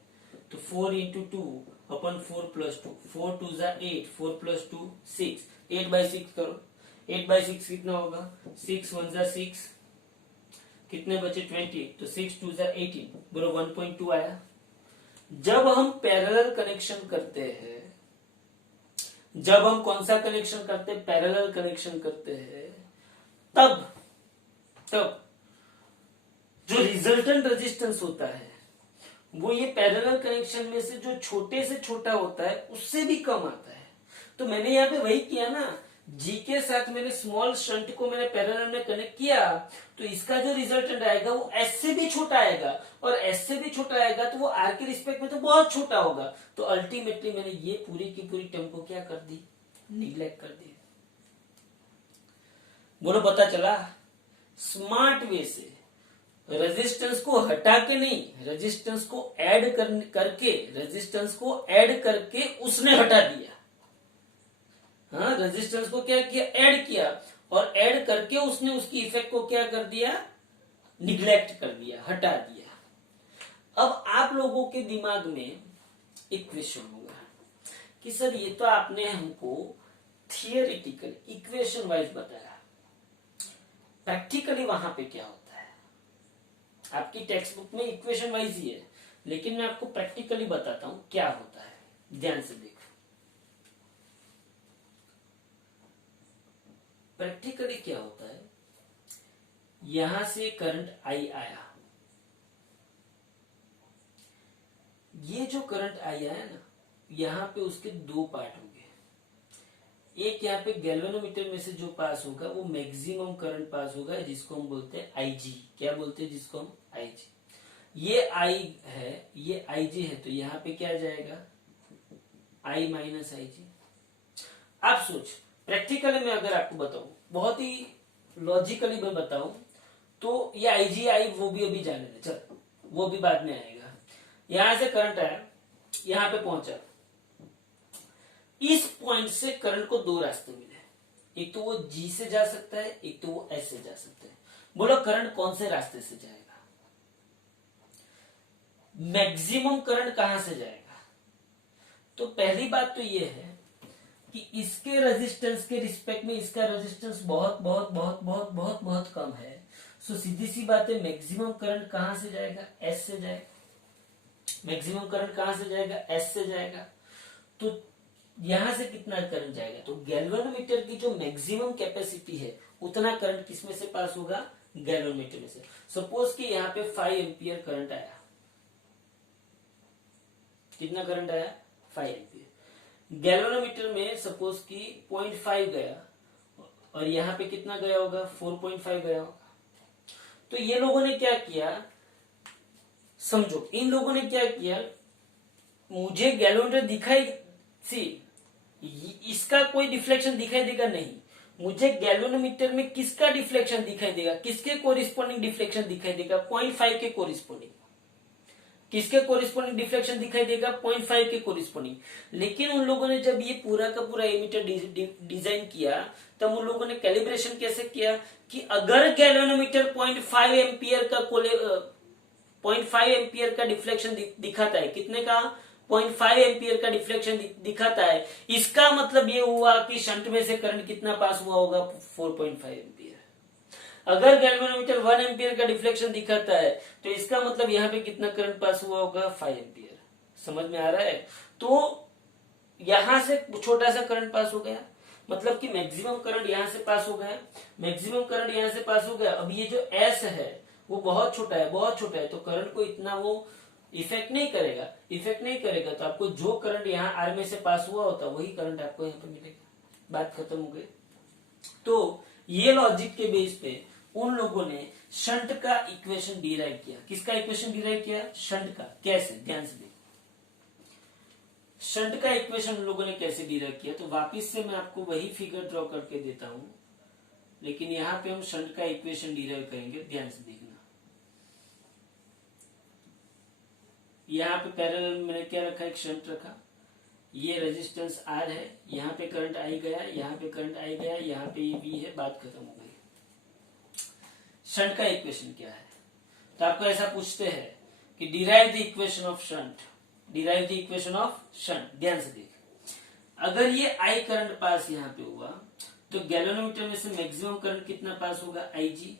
तो 4 इंटू 2 अपन 4 प्लस 2, 4 2 जा 8, 4 प्लस 2 6, 8 बाई 6 करो, 8 बाई 6 कितना होगा, 6 1 जा 6, कितने बचे 20, तो 6 2 जा 18, बोलो 1.2 आया। जब हम पैरेलल कनेक्शन करते हैं, जब हम कौन सा कनेक्शन करते हैं, पैरेलल कनेक्शन करते हैं, तब जो रिजल्टेंट रेजिस्टेंस होता है वो ये पैरेलल कनेक्शन में से जो छोटे से छोटा होता है उससे भी कम आता है। तो मैंने यहाँ पे वही किया ना, जी के साथ मैंने स्मॉल शंट को मैंने पैरेलल में कनेक्ट किया, तो इसका जो रिजल्टेंट आएगा वो एस से भी छोटा आएगा, और एस से भी छोटा आएगा तो वो आर के रिस्पेक्ट में तो बहुत छोटा होगा। तो अल्टीमेटली मैंने ये पूरी की पूरी टर्म को क्या कर दी, निग्लेक्ट कर दी। बोलो पता चला? स्मार्ट वे से रेजिस्टेंस को हटा के नहीं, रेजिस्टेंस को ऐड करके, रेजिस्टेंस को ऐड करके उसने हटा दिया। हाँ, रेजिस्टेंस को क्या किया, ऐड किया, और ऐड करके उसने उसकी इफेक्ट को क्या कर दिया, निग्लेक्ट कर दिया, हटा दिया। अब आप लोगों के दिमाग में एक क्वेश्चन होगा कि सर ये तो आपने हमको थियोरेटिकल इक्वेशन वाइज बताया, प्रैक्टिकली वहां पे क्या होता है? आपकी टेक्स्ट बुक में इक्वेशन वाइज ही है, लेकिन मैं आपको प्रैक्टिकली बताता हूं क्या होता है। ध्यान से देखो, प्रैक्टिकली क्या होता है। यहां से करंट आई आया, ये जो करंट आई आया ना, यहां पे उसके दो पार्ट होंगे। एक यहाँ पे गैल्वेनोमीटर में से जो पास होगा वो मैक्सिमम करंट पास होगा, जिसको हम बोलते हैं आईजी। क्या बोलते हैं जिसको हम? आईजी। ये आई है, ये आईजी है, तो यहाँ पे क्या जाएगा, आई माइनस आईजी। आप सोच, प्रैक्टिकली मैं अगर आपको बताऊं, बहुत ही लॉजिकली मैं बताऊं, तो ये आईजी आई वो भी अभी जाने दे, चल वो भी बाद में आएगा। यहां से करंट आया, यहां पे पहुंचा, इस पॉइंट से करंट को दो रास्ते मिले, एक तो वो जी से जा सकता है, एक तो वो एस से जा सकता है। बोलो करंट कौन से रास्ते से जाएगा? मैक्सिमम करंट कहां से जाएगा? तो पहली बात तो ये है कि इसके रेजिस्टेंस के रिस्पेक्ट में इसका रेजिस्टेंस बहुत बहुत बहुत बहुत बहुत बहुत कम है। सो सीधी सी बात है, मैक्सिमम करंट कहां से जाएगा? एस से जाएगा। मैक्सिमम करंट कहां से जाएगा? एस से जाएगा। तो यहां से कितना करंट जाएगा? तो गैल्वेनोमीटर की जो मैक्सिमम कैपेसिटी है उतना करंट किसमें से पास होगा? गैल्वेनोमीटर में से। सपोज कि यहाँ पे 5 एम्पियर करंट आया, कितना करंट आया? 5 एम्पियर। गैल्वेनोमीटर में सपोज कि 0.5 गया, और यहाँ पे कितना गया होगा? 4.5 गया होगा। तो ये लोगों ने क्या किया, समझो, इन लोगों ने क्या किया, मुझे गैल्वेनोमीटर दिखाई, सी इसका कोई डिफ्लेक्शन दिखाई देगा नहीं, मुझे गैल्वेनोमीटर में किसका डिफ्लेक्शन दिखाई देगा, किसके कोरिस्पोंडिंग डिफ्लेक्शन दिखाई देगा? 0.5 के कोरिस्पोंडिंग। किसके कोरिस्पोंडिंग डिफ्लेक्शन दिखाई देगा? 0.5 के कोरिस्पोंडिंग। लेकिन उन लोगों ने जब ये पूरा का पूरा एमीटर डिजाइन किया, तब उन लोगों ने कैलिब्रेशन कैसे किया कि अगर गैल्वेनोमीटर 0.5 एम्पियर का 0.5 एम्पियर का डिफ्लेक्शन दिखाता है, कितने का? 0.5 एम्पियर का डिफ्लेक्शन दिखाता है, इसका मतलब ये हुआ कि शंट में से करंट कितना पास हुआ होगा? 4.5 एम्पियर। अगर गैल्वेनोमीटर 1 एम्पियर का डिफ्लेक्शन दिखाता है, तो इसका मतलब यहाँ पे कितना करंट पास हुआ होगा? 5 एम्पियर। समझ में आ रहा है? तो यहां से छोटा सा करंट पास हो गया, मतलब कि मैक्सिमम करंट यहां से पास हो गया, मैक्सिमम करंट यहां से पास हो गया। अब ये जो एस है वो बहुत छोटा है, बहुत छोटा है, तो करंट को इतना वो इफेक्ट नहीं करेगा, इफेक्ट नहीं करेगा। तो आपको जो करंट यहाँ आर में से पास हुआ होता वही करंट आपको यहाँ पे मिलेगा। बात खत्म हो गई। तो ये लॉजिक के बेस पे उन लोगों ने शंट का इक्वेशन डिराइव किया। किसका इक्वेशन डिराइव किया? शंट का। कैसे? ध्यान से देखो, शंट का इक्वेशन उन लोगों ने कैसे डिराइव किया। तो वापिस से मैं आपको वही फिगर ड्रॉ करके देता हूं, लेकिन यहाँ पे हम शंट का इक्वेशन डिराइव करेंगे। ध्यान से देखना, यहाँ पे पैरेलल में मैंने क्या रखा? एक शंट रखा, ये रेजिस्टेंस आर है, यहाँ पे करंट आई गया, यहाँ पे करंट आई गया, यहाँ पे ये वी है, बात खत्म हो गई। शंट का इक्वेशन क्या है? तो आपको ऐसा पूछते हैं कि derive the equation of shunt, derive the equation of shunt. ध्यान से देख, अगर ये आई करंट पास यहाँ पे हुआ, तो गैल्वेनोमीटर में से मैक्सिमम करंट कितना पास होगा? आईजी।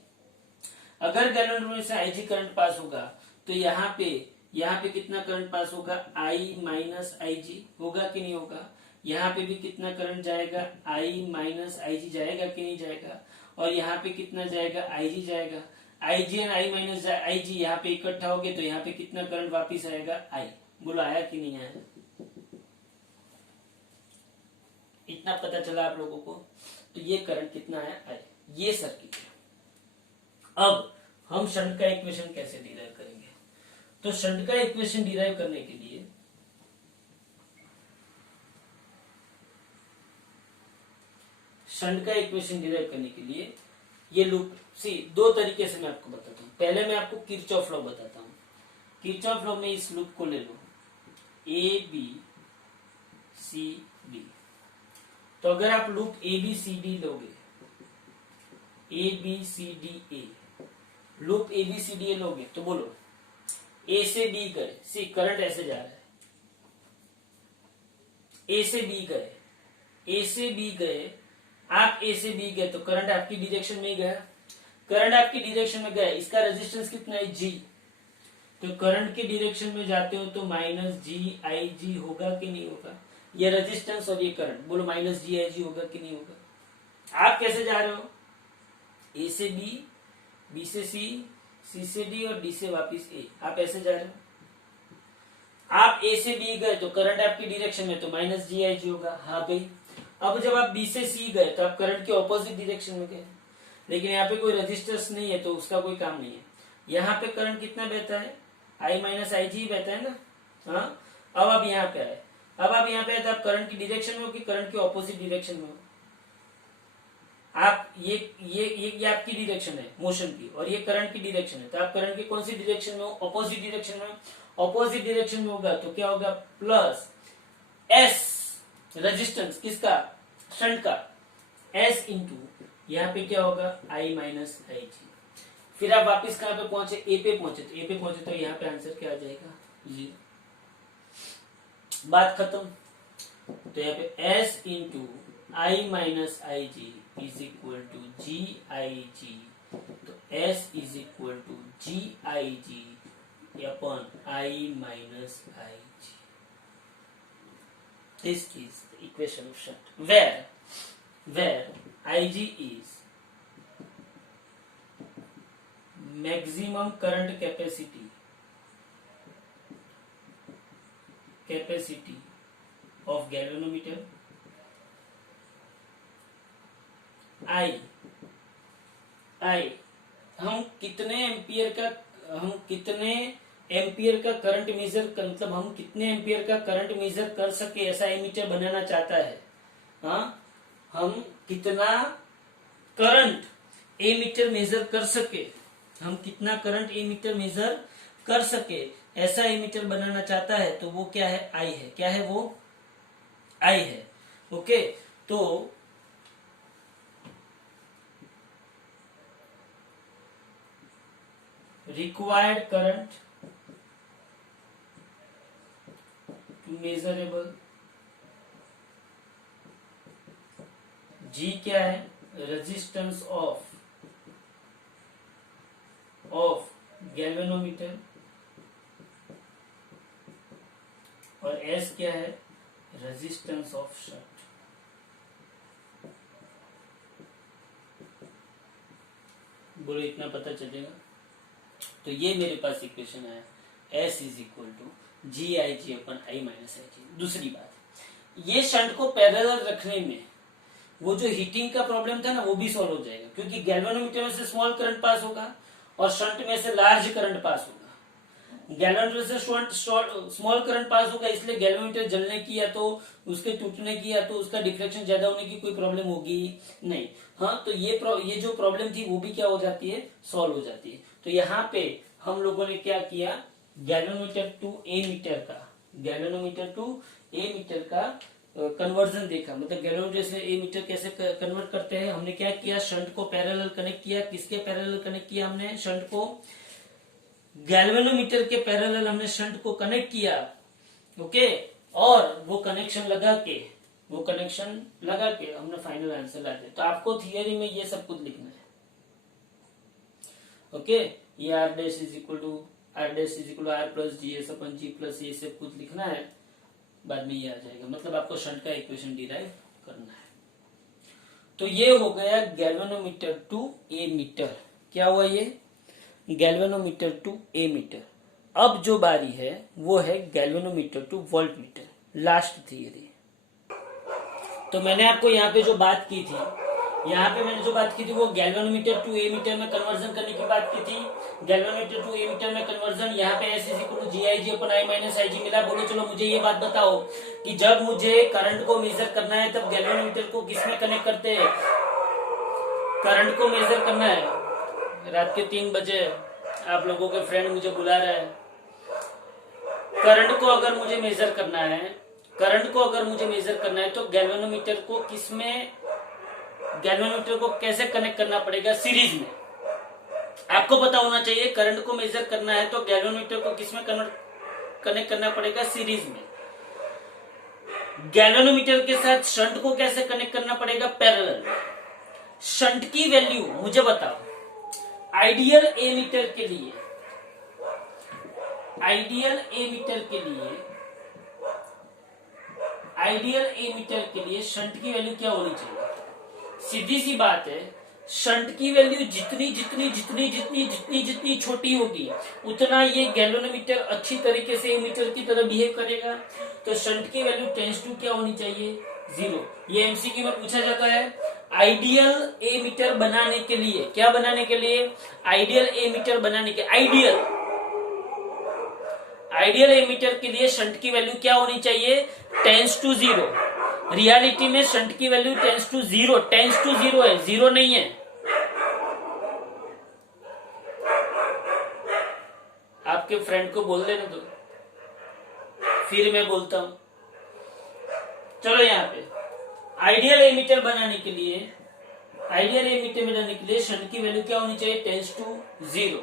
अगर गैल्वेनोमीटर में से आईजी करंट पास होगा, तो यहाँ पे कितना करंट पास होगा? आई माइनस आईजी। होगा कि नहीं होगा? यहाँ पे भी कितना करंट जाएगा? आई माइनस आईजी जाएगा कि नहीं जाएगा? और यहाँ पे कितना जाएगा? आईजी जाएगा। आई जी एंड आई माइनस आई जी यहाँ पे इकट्ठा हो गए तो यहाँ पे कितना करंट वापिस आएगा, आई। बोलो आया कि नहीं आया? इतना पता चला आप लोगों को? तो ये करंट कितना आया, आई। ये सर्किट है। अब हम शंट का इक्वेशन कैसे डिराइव करेंगे? तो शंट का इक्वेशन डिराइव करने के लिए ये लूप सी दो तरीके से मैं आपको बताता हूं। पहले मैं आपको किरचॉफ लॉ बताता हूं। किरचॉफ लॉ में इस लूप को ले लो, ए बी सी डी। तो अगर आप loop A B C D लोगे, A B C D A, loop A B C D A लोगे तो बोलो ए से बी गए, सी करंट ऐसे जा रहा है, ए से बी गए, ए से बी गए, आप ए से बी गए तो करंट आपकी डायरेक्शन में ही गया। करंट आपकी डायरेक्शन में गया, इसका रेजिस्टेंस कितना है, जी। तो करंट के डायरेक्शन में जाते हो तो माइनस जी आई जी होगा कि नहीं होगा? ये रेजिस्टेंस और ये करंट, बोलो माइनस जी आई जी होगा कि नहीं होगा? आप कैसे जा रहे हो, ए से बी, बी से सी से डी और डी से वापिस ए, आप ऐसे जा रहे हो। आप ए से बी गए तो करंट आपकी डायरेक्शन में तो माइनस जी आई जी होगा, हाँ भाई। अब जब आप बी से सी गए तो आप करंट के ऑपोजिट डायरेक्शन में गए, लेकिन यहाँ पे कोई रेजिस्टेंस नहीं है तो उसका कोई काम नहीं है। यहाँ पे करंट कितना बहता है, आई माइनस आई जी बहता है ना, हाँ। अब आप यहाँ पे आए, अब आप यहाँ पे आए तो आप करंट की डायरेक्शन में हो कि करंट के ऑपोजिट डायरेक्शन में हो? आप ये आपकी डायरेक्शन है मोशन की और ये करंट की डायरेक्शन है, तो आप करंट की कौन सी डायरेक्शन में हो, ऑपोजिट डायरेक्शन में। ऑपोजिट डायरेक्शन में होगा तो क्या होगा, प्लस एस रेजिस्टेंस किसका, शंट का, एस इंटू यहाँ पे क्या होगा, आई माइनस आई जी। फिर आप वापिस कहां पे पहुंचे, ए पे पहुंचे, तो ए पे पहुंचे तो यहाँ पे आंसर क्या आ जाएगा, जी। बात खत्म। तो यहाँ पे S into I minus I G is equal to G I G. तो S is equal to G I G upon I minus I G. This is the equation of shunt, where Ig is maximum current capacity of galvanometer, I हम कितने ampere का current measure मतलब हम कितने ampere का current measure कर सके ऐसा एमीटर बनाना चाहता है, हाँ। हम कितना करंट एमीटर मेजर कर सके, हम कितना करंट एमीटर मेजर कर सके ऐसा एमीटर बनाना चाहता है, तो वो क्या है, आई है। क्या है वो, आई है। ओके, तो रिक्वायर्ड करंट मेजरेबल, जी क्या है, रेजिस्टेंस ऑफ गैल्वेनोमीटर, और एस क्या है, रेजिस्टेंस ऑफ शंट। बोलो इतना पता चलेगा। तो ये मेरे पास इक्वेशन है, S is equal to G I G upon I minus I G. दूसरी बात, ये शंट को पैरेलल रखने में वो जो हीटिंग का प्रॉब्लम था ना वो भी सॉल्व हो जाएगा, क्योंकि गैल्वेनोमीटर में से स्मॉल करंट पास होगा और शंट में से लार्ज करंट पास होगा। गैल्वेनोमीटर से स्मॉल करंट पास होगा, इसलिए गैल्वेनोमीटर जलने की या तो उसके टूटने की या तो उसका डिफ्लेक्शन ज्यादा होने की कोई प्रॉब्लम होगी नहीं, हाँ। तो ये जो प्रॉब्लम थी वो भी क्या हो जाती है, सॉल्व हो जाती है। तो यहाँ पे हम लोगों ने क्या किया, गैल्वेनोमीटर टू ए मीटर का कन्वर्जन देखा, मतलब गैल्वेनोमीटर से ए मीटर कैसे कन्वर्ट करते हैं। हमने क्या किया, शंट को पैरेलल कनेक्ट किया। किसके पैरेलल कनेक्ट किया हमने, शंट को गैल्वेनोमीटर के पैरेलल हमने शंट को कनेक्ट किया, ओके। और वो कनेक्शन लगा के हमने फाइनल आंसर ला दिया। तो आपको थियरी में ये सब कुछ लिखना है, ओके। ये R dash is equal to R plus G S अपन जी प्लस ये सब कुछ लिखना है, बाद में ये आ जाएगा। मतलब आपको शंट का इक्वेशन डिराइव करना है। तो ये हो गया गैल्वेनोमीटर टू ए मीटर। क्या हुआ ये, गैल्वेनोमीटर टू एमीटर। अब जो बारी है वो है galvanometer to voltmeter, last theory. तो मैंने आपको यहाँ पे जो बात की थी, वो गैल्वेनोमीटर टू एमीटर में कन्वर्जन करने की बात की थी। गैल्वेनोमीटर टू एमीटर में कन्वर्जन, यहाँ पे S is equal to G I G upon I minus I G मिला। बोलो चलो मुझे ये बात बताओ कि जब मुझे करंट को मेजर करना है तब गैल्वेनोमीटर को किसमें कनेक्ट करते हैं? करंट को मेजर करना है। रात के 3 बजे आप लोगों के फ्रेंड मुझे बुला रहा है। करंट को अगर मुझे मेजर करना है तो गैल्वेनोमीटर को कैसे कनेक्ट करना पड़ेगा? सीरीज में। आपको पता होना चाहिए करंट को मेजर करना है तो गैल्वेनोमीटर को किसमें कनेक्ट करना पड़ेगा? सीरीज में। गैल्वेनोमीटर के साथ शंट को कैसे कनेक्ट करना पड़ेगा? पैरेलल में। शंट की वैल्यू मुझे बताओ। आइडियल एमीटर के लिए शंट की वैल्यू क्या होनी चाहिए? सीधी सी बात है, शंट की वैल्यू जितनी छोटी होगी उतना ये गैल्वेनोमीटर अच्छी तरीके से एमीटर की तरह बिहेव करेगा। तो शंट की वैल्यू टेंस टू क्या होनी चाहिए? 0। ये एमसीक्यू में पूछा जाता है। आइडियल एमीटर बनाने के लिए, क्या बनाने के लिए? आइडियल एमीटर बनाने के आइडियल एमीटर के लिए शंट की वैल्यू क्या होनी चाहिए? Tends to 0। रियलिटी में शंट की वैल्यू टेंस टू 0 है, 0 नहीं है। आपके फ्रेंड को बोल देना दो, फिर मैं बोलता हूं। चलो यहाँ पे आइडियल एमीटर बनाने के लिए शंट की वैल्यू क्या होनी चाहिए? Tends to 0।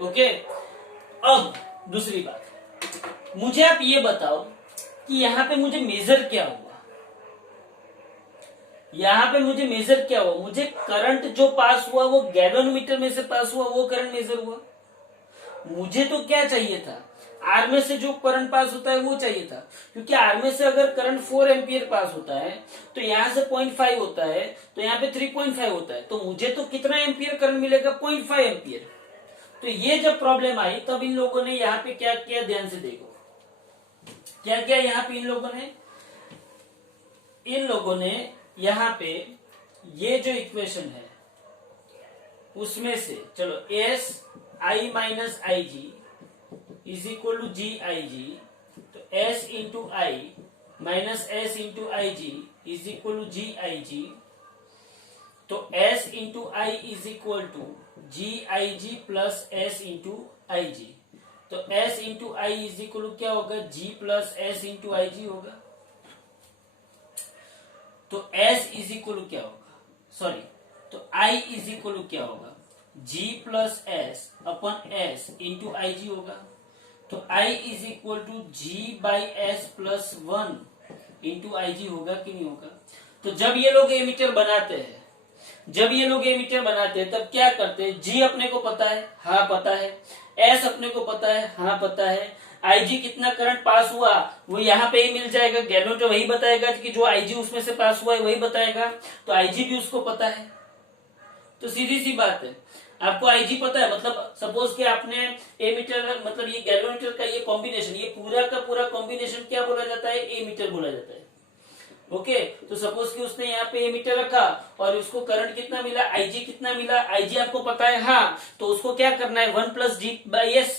ओके। अब दूसरी बात, मुझे आप ये बताओ कि यहाँ पे मुझे मेजर क्या हुआ? मुझे करंट जो पास हुआ वो गैल्वेनोमीटर में से पास हुआ, वो करंट मेजर हुआ। मुझे तो क्या चाहिए था? आर में से जो करंट पास होता है वो चाहिए था, क्योंकि आर में से अगर करंट 4 एम्पियर पास होता है तो यहां से 0.5 होता है, तो यहाँ पे 3.5 होता है, तो मुझे तो कितना एम्पियर करंट मिलेगा? 0.5 एम्पियर। तो ये जब प्रॉब्लम आई तब इन लोगों ने यहाँ पे क्या किया? ध्यान से देखो क्या किया यहाँ पे इन लोगों ने यहाँ पे ये जो इक्वेशन है उसमें से चलो S I minus I G is equal to G I G, तो S into I minus S into I G is equal to G I G, तो S into I is equal to G I G plus S into I G. तो S into I is equal to क्या होगा? G plus S into I G होगा। तो S is equal to क्या होगा? Sorry, तो I is equal to क्या होगा? G plus S upon S into I G होगा। तो I is equal to G by S plus 1 into I G होगा कि नहीं होगा? तो जब ये लोग एमीटर बनाते हैं तब क्या करते हैं? जी अपने को पता है, हाँ पता है। एस अपने को पता है, हाँ पता है। आईजी कितना करंट पास हुआ वो यहाँ पे ही मिल जाएगा। गैल्वेनोमीटर वही बताएगा कि जो आईजी उसमें से पास हुआ है वही बताएगा, तो आईजी भी उसको पता है। तो सीधी सी बात है, आपको आईजी पता है, मतलब सपोज कि आपने एमीटर मतलब ये गैल्वेनोमीटर का ये कॉम्बिनेशन, ये पूरा का पूरा कॉम्बिनेशन क्या बोला जाता है? एमीटर बोला जाता है। ओके, तो सपोज कि उसने यहाँ पे एमीटर रखा और उसको करंट कितना मिला? आईजी कितना मिला? आईजी आपको पता है, हाँ। तो उसको क्या करना है? 1 प्लस जी बाई एस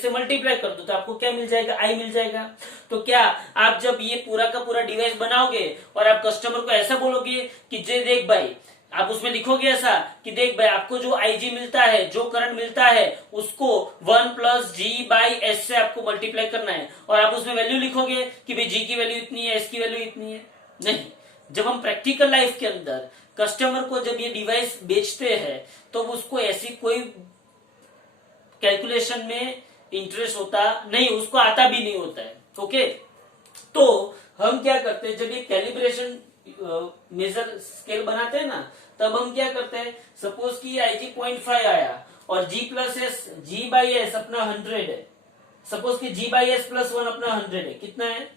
से मल्टीप्लाई कर दो, तो आपको क्या मिल जाएगा? आई मिल जाएगा। तो क्या आप जब ये पूरा का पूरा डिवाइस बनाओगे और आप कस्टमर को ऐसा बोलोगे कि जे देख भाई, आप उसमें लिखोगे ऐसा कि देख भाई आपको जो आईजी मिलता है, जो करंट मिलता है, उसको 1 प्लस जी बाई एस से आपको मल्टीप्लाई करना है, और आप उसमें वैल्यू लिखोगे कि भाई जी की वैल्यू इतनी है, एस की वैल्यू इतनी है। नहीं, जब हम प्रैक्टिकल लाइफ के अंदर कस्टमर को जब ये डिवाइस बेचते हैं तो उसको ऐसी कोई कैलकुलेशन में इंटरेस्ट होता नहीं, उसको आता भी नहीं होता है। ओके, तो हम क्या करते हैं, जब ये कैलिब्रेशन मेजर स्केल बनाते हैं ना, तब हम क्या करते हैं, सपोज कि आईजी 0.5 आया और G plus S, G by S अपना 100 है। सपोज कि जी बाई एस प्लस 1 अपना 100 है। कितना है?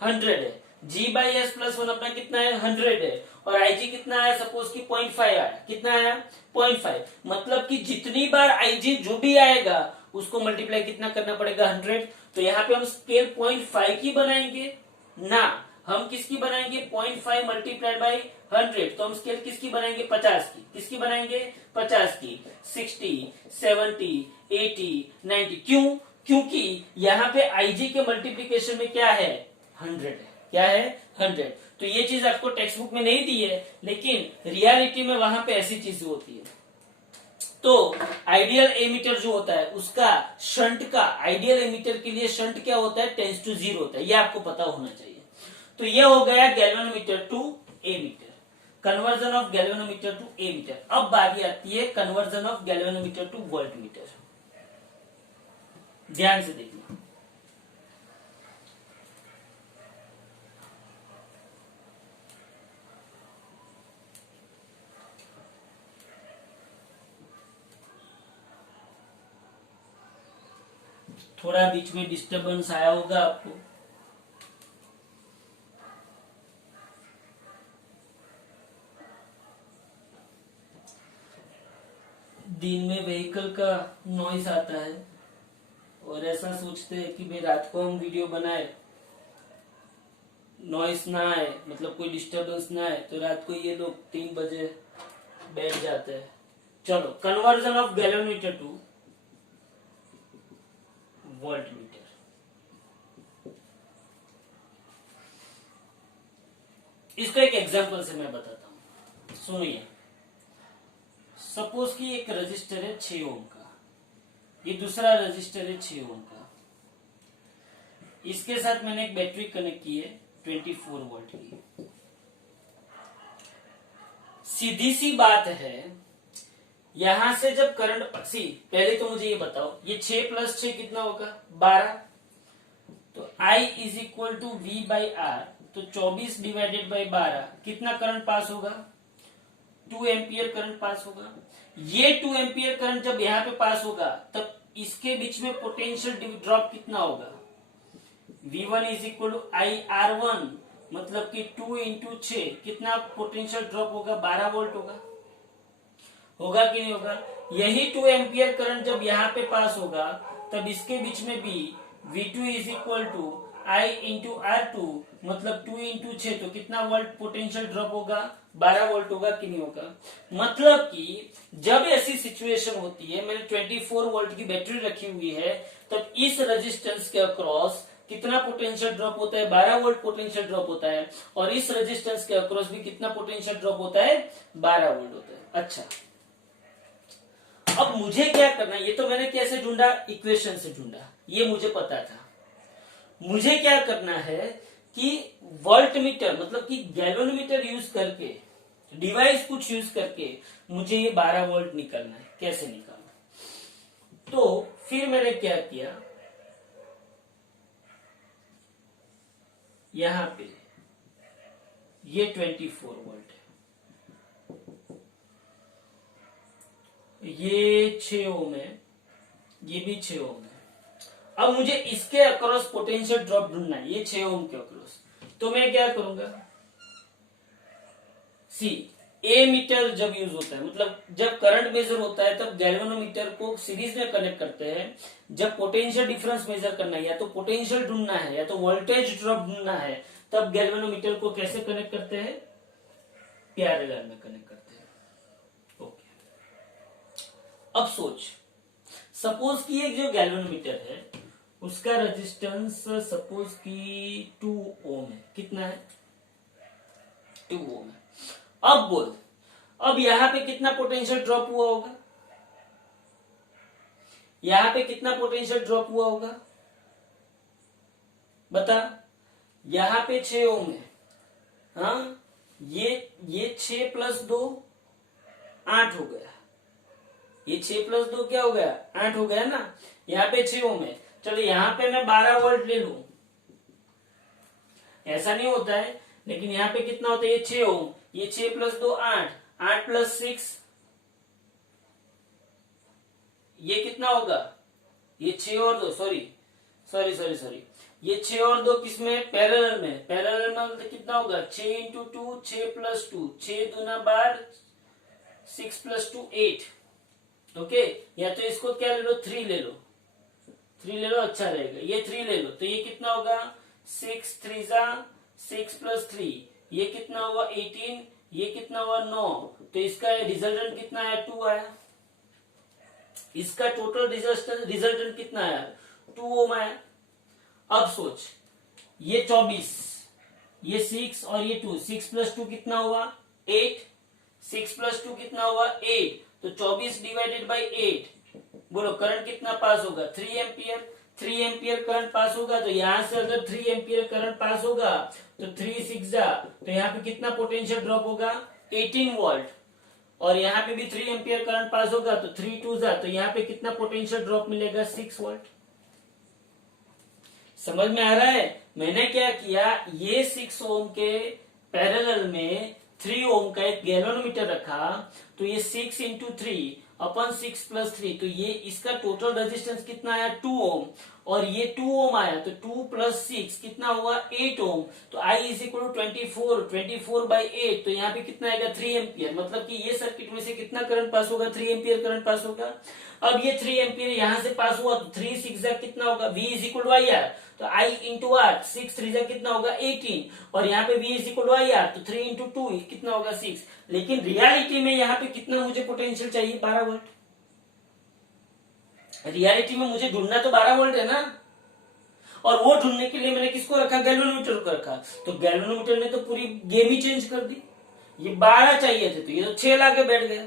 100 है। G/S+1 अपना कितना है 100 है, और Ig कितना आया सपोज की 0.5 आया, कितना आया 0.5, मतलब कि जितनी बार Ig जो भी आएगा उसको मल्टीप्लाई कितना करना पड़ेगा 100। तो यहाँ पे हम स्केल 0.5 की बनाएंगे ना, हम किसकी बनाएंगे 0.5 मल्टीप्लाइड बाई 100, तो हम स्केल किसकी बनाएंगे 50 की, किसकी बनाएंगे 50 की, 60, 70, 80, 90, क्यों, क्योंकि यहाँ पे Ig के मल्टीप्लीकेशन में क्या है 100 है, क्या है 100। तो ये चीज आपको टेक्स्ट बुक में नहीं दी है, लेकिन रियलिटी में वहां पे ऐसी चीजें होती है। तो आइडियल एमीटर जो होता है उसका शंट का, आइडियल एमीटर के लिए शंट क्या होता है 10:0 होता है, ये आपको पता होना चाहिए। तो ये हो गया galvanometer to ammeter, conversion of galvanometer to ammeter. अब बारी आती है conversion of galvanometer to voltmeter. ध्यान से देखना, थोड़ा बीच में डिस्टरबेंस आया होगा आपको। दिन में व्हीकल का नॉइस आता है और ऐसा सोचते हैं कि भाई रात को हम वीडियो बनाए, नॉइस ना आए, मतलब कोई डिस्टरबेंस ना आए, तो रात को ये लोग 3 बजे बैठ जाते हैं। चलो, conversion of galvanometer to voltmeter. इसको एक एग्जांपल से मैं बताता हूं, सुनिए। सपोज कि एक रजिस्टर है 6 ओम का, ये दूसरा रजिस्टर है 6 ओम का, इसके साथ मैंने एक बैटरी कनेक्ट की है 24 वोल्ट की। सीधी सी बात है, यहां से जब करंट पहले तो मुझे ये बताओ, ये 6 + 6 कितना होगा 12, तो I is equal to V/R, तो 24 डिवाइडेड बाई 12 कितना करंट पास होगा 2 एम्पियर करंट पास होगा। ये 2 एम्पियर करंट जब यहाँ पे पास होगा तब इसके बीच में पोटेंशियल ड्रॉप कितना होगा V1 is equal to IR1, मतलब कि 2 इंटू 6 कितना पोटेंशियल ड्रॉप होगा 12 वोल्ट होगा, होगा कि नहीं होगा। यही 2 एम्पियर करंट जब यहाँ पे पास होगा तब इसके बीच में भी V2 is equal to I into R2, मतलब 2 इंटू 6, तो कितना वोल्ट पोटेंशियल ड्रॉप होगा 12 वोल्ट होगा कि नहीं होगा। मतलब कि जब ऐसी सिचुएशन होती है, मैंने 24 वोल्ट की बैटरी रखी हुई है, तब इस रेजिस्टेंस के अक्रॉस कितना पोटेंशियल ड्रॉप होता है 12 वोल्ट पोटेंशियल ड्रॉप होता है, और इस रेजिस्टेंस के अक्रॉस भी कितना पोटेंशियल ड्रॉप होता है 12 वोल्ट होता है। अच्छा, अब मुझे क्या करना है, ये तो मैंने कैसे ढूंढा, इक्वेशन से ढूंढा, ये मुझे पता था। मुझे क्या करना है कि वोल्टमीटर मतलब कि गैल्वेनोमीटर यूज करके, डिवाइस कुछ यूज करके मुझे ये 12 वोल्ट निकालना है। कैसे निकालना, तो फिर मैंने क्या किया, यहां पे ये 24 वोल्ट है, ये 6 ओम है, ये भी 6 ओम है। अब मुझे इसके अक्रॉस पोटेंशियल ड्रॉप ढूंढना है, ये 6 ओम के अक्रॉस। तो मैं क्या करूंगा, ए मीटर जब यूज होता है, मतलब जब करंट मेजर होता है तब गैल्वेनोमीटर को सीरीज में कनेक्ट करते हैं। जब पोटेंशियल डिफरेंस मेजर करना है, या तो पोटेंशियल ढूंढना है या तो वोल्टेज ड्रॉप ढूंढना है, तब गैल्वेनोमीटर को कैसे कनेक्ट करते हैं, पैरेलल में कनेक्ट करते हैं। ओके, अब सोच, सपोज कि एक जो गैल्वेनोमीटर है उसका रेजिस्टेंस सपोज की 2 ओम है, कितना है 2 ओम है। अब बोल, अब यहां पे कितना पोटेंशियल ड्रॉप हुआ होगा, यहां पे कितना पोटेंशियल ड्रॉप हुआ होगा बता। यहां पे 6 ओम है, हाँ, ये 6 + 2 8 हो गया, ये 6 + 2 क्या हो गया 8 हो गया ना। यहाँ पे 6 ओम है, चलो यहाँ पे मैं 12 वोल्ट ले लू, ऐसा नहीं होता है, लेकिन यहाँ पे कितना होता है, ये 6 ओम, ये 6 + 2 8, 8 + 6 ये कितना होगा, ये 6 और 2 सॉरी सॉरी सॉरी सॉरी, ये 6 और 2 किसमें, पैरेलल में, पैरेलल में मतलब कितना होगा, 6 इंटू 2, 6 प्लस 2, 6 दूना 12, 6 प्लस 2 8। ओके, या तो इसको क्या ले लो, 3 ले लो, 3 ले लो, अच्छा रहेगा, ये 3 ले लो, तो ये कितना होगा, 6 3 जा 6 प्लस 3, ये कितना हुआ 18, ये कितना हुआ 9, तो इसका रिजल्टेंट कितना आया, 2 आया। इसका टोटल रिजल्टेंट कितना आया, 2 ओम आया। अब सोच, ये 24, ये 6 और ये 2, 6 प्लस 2 कितना हुआ 8, 6 प्लस 2 कितना हुआ 8, तो 24 डिवाइडेड बाई 8, बोलो करंट कितना पास होगा, 3 एम्पियर। 3 एम्पियर करंट पास होगा, तो यहां से अगर 3 एम्पियर करंट पास होगा तो 3 6 जा, तो यहाँ पे कितना पोटेंशियल ड्रॉप होगा, 18 वोल्ट। और यहाँ पे भी 3 एम्पियर करंट पास होगा तो 3 2 जा, तो यहाँ पे कितना पोटेंशियल ड्रॉप मिलेगा, 6 वोल्ट। समझ में आ रहा है। मैंने क्या किया, ये 6 ओम के पैरेलल में 3 ओम का एक गैल्वेनोमीटर रखा, तो ये 6 इंटू 3 अपन 6 प्लस 3, तो ये इसका टोटल रेजिस्टेंस कितना आया, 2 ओम, और ये 2 ओम आया, तो 2 प्लस 6 कितना हुआ, 8 ओम। तो I is equal to 24 by 8, तो यहाँ पे कितना आएगा, 3 एम्पियर। मतलब कि ये सर्किट में से कितना करंट पास होगा, 3 एम्पियर करंट पास होगा। अब ये 3 एम्पियर यहां से पास हुआ, तो 3 6 जा कितना होगा, V is equal to I R, तो I इंटू आर, 6 3 जा कितना होगा 18, और यहाँ पे V is equal to I R, तो 3 इंटू 2 कितना होगा 6। लेकिन रियलिटी में यहाँ पे कितना मुझे पोटेंशियल चाहिए, 12 वोल्ट। रियलिटी में मुझे ढूंढना तो 12 वोल्ट है ना, और वो ढूंढने के लिए मैंने किसको रखा, गैल्वेनोमीटर को रखा। तो गैल्वेनोमीटर ने तो पूरी गेम ही चेंज कर दी। ये 12 चाहिए थे, तो ये तो 6 लाके बैठ गया।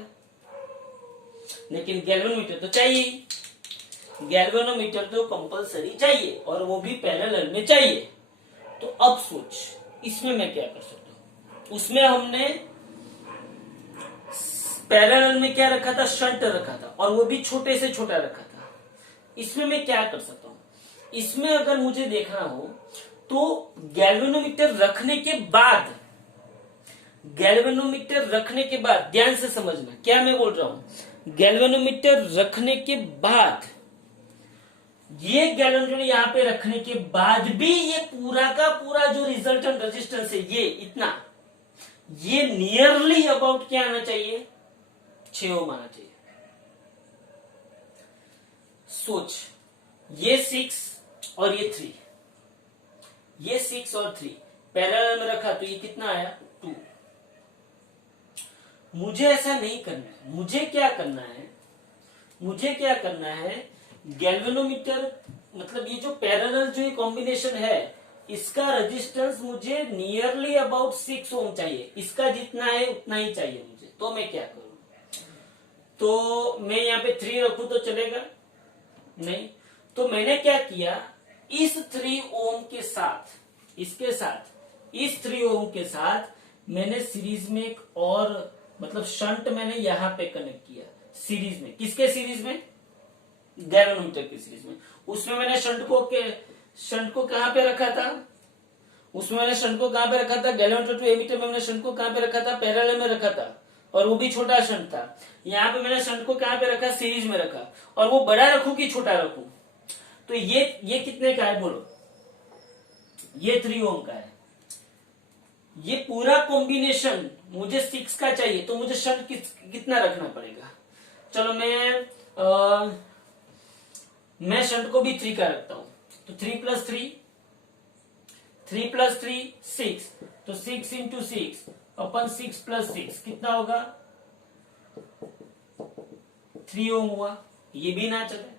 लेकिन गैल्वेनोमीटर तो चाहिए, गैल्वेनोमीटर तो कंपलसरी चाहिए, और वो भी पैरेलल में चाहिए। तो अब सोच, इसमें मैं क्या कर सकता हूं। उसमें हमने पैरेलल में क्या रखा था, शंट रखा था, और वो भी छोटे से छोटा रखा था। इसमें मैं क्या कर सकता हूं, इसमें अगर मुझे देखना हो तो गैल्वेनोमीटर रखने के बाद, गैल्वेनोमीटर रखने के बाद, ध्यान से समझना क्या मैं बोल रहा हूं, गैल्वेनोमीटर रखने के बाद, ये गैल्वेनोमीटर यहां पे रखने के बाद भी ये पूरा का पूरा जो रिजल्टेंट रेजिस्टेंस है, ये इतना, ये नियरली अबाउट क्या आना चाहिए, 6 ओम आना चाहिए। सोच, ये 6 और ये 3, ये 6 और 3 पैरेलल में रखा, तो ये कितना आया, 2। मुझे ऐसा नहीं करना है, मुझे क्या करना है, मुझे क्या करना है, गैल्वेनोमीटर मतलब ये जो पैरेलल जो ये कॉम्बिनेशन है, इसका रेजिस्टेंस मुझे नियरली अबाउट 6 ओम चाहिए। इसका जितना है उतना ही चाहिए मुझे। तो मैं क्या करूं, तो मैं यहाँ पे 3 रखूं तो चलेगा नहीं। तो मैंने क्या किया, इस 3 ओम के साथ, इसके साथ, इस 3 ओम के साथ मैंने सीरीज में एक और मतलब शंट मैंने यहां पे कनेक्ट किया सीरीज में। किसके सीरीज में, गैल्वेनोमीटर की सीरीज में। उसमें मैंने शंट को कहां पे रखा था, उसमें मैंने शंट को कहां पे रखा था, गैल्वेनोमीटर टू एमीटर में मैंने शंट को कहां पे रखा था, पैरेलल में रखा था, और वो भी छोटा शंट था। यहाँ पे मैंने शंट को कहां पे रखा, सीरीज में रखा। और वो बड़ा रखूं कि छोटा रखूं, तो ये कितने का है बोलो, ये 3 ओम का है। ये पूरा कॉम्बिनेशन मुझे 6 का चाहिए, तो मुझे शंट कितना रखना पड़ेगा। चलो मैं शंट को भी 3 का रखता हूं, तो 3 प्लस 3, 3 प्लस 3 6, तो 6 इंटू 6 अपन 6 प्लस 6 कितना होगा, 3 ओम हुआ। ये भी ना चले,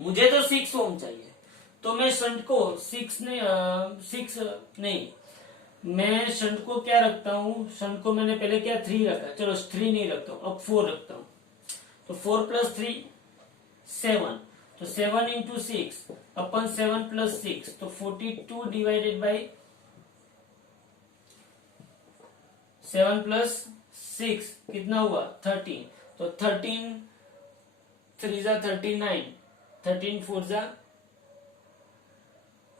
मुझे तो 6 ओम चाहिए। तो मैं शंट को 6 नहीं, मैं शंट को क्या रखता हूं, शंट को मैंने पहले क्या 3 रखा, चलो 3 नहीं रखता हूं, अब 4 रखता हूं। तो 4 प्लस 3 7, तो 7 इंटू 6 अपन 7 प्लस 6, तो 42 डिवाइडेड बाई 7 प्लस 6 कितना हुआ 13, तो 13 3 जा 39, 13 4 जा,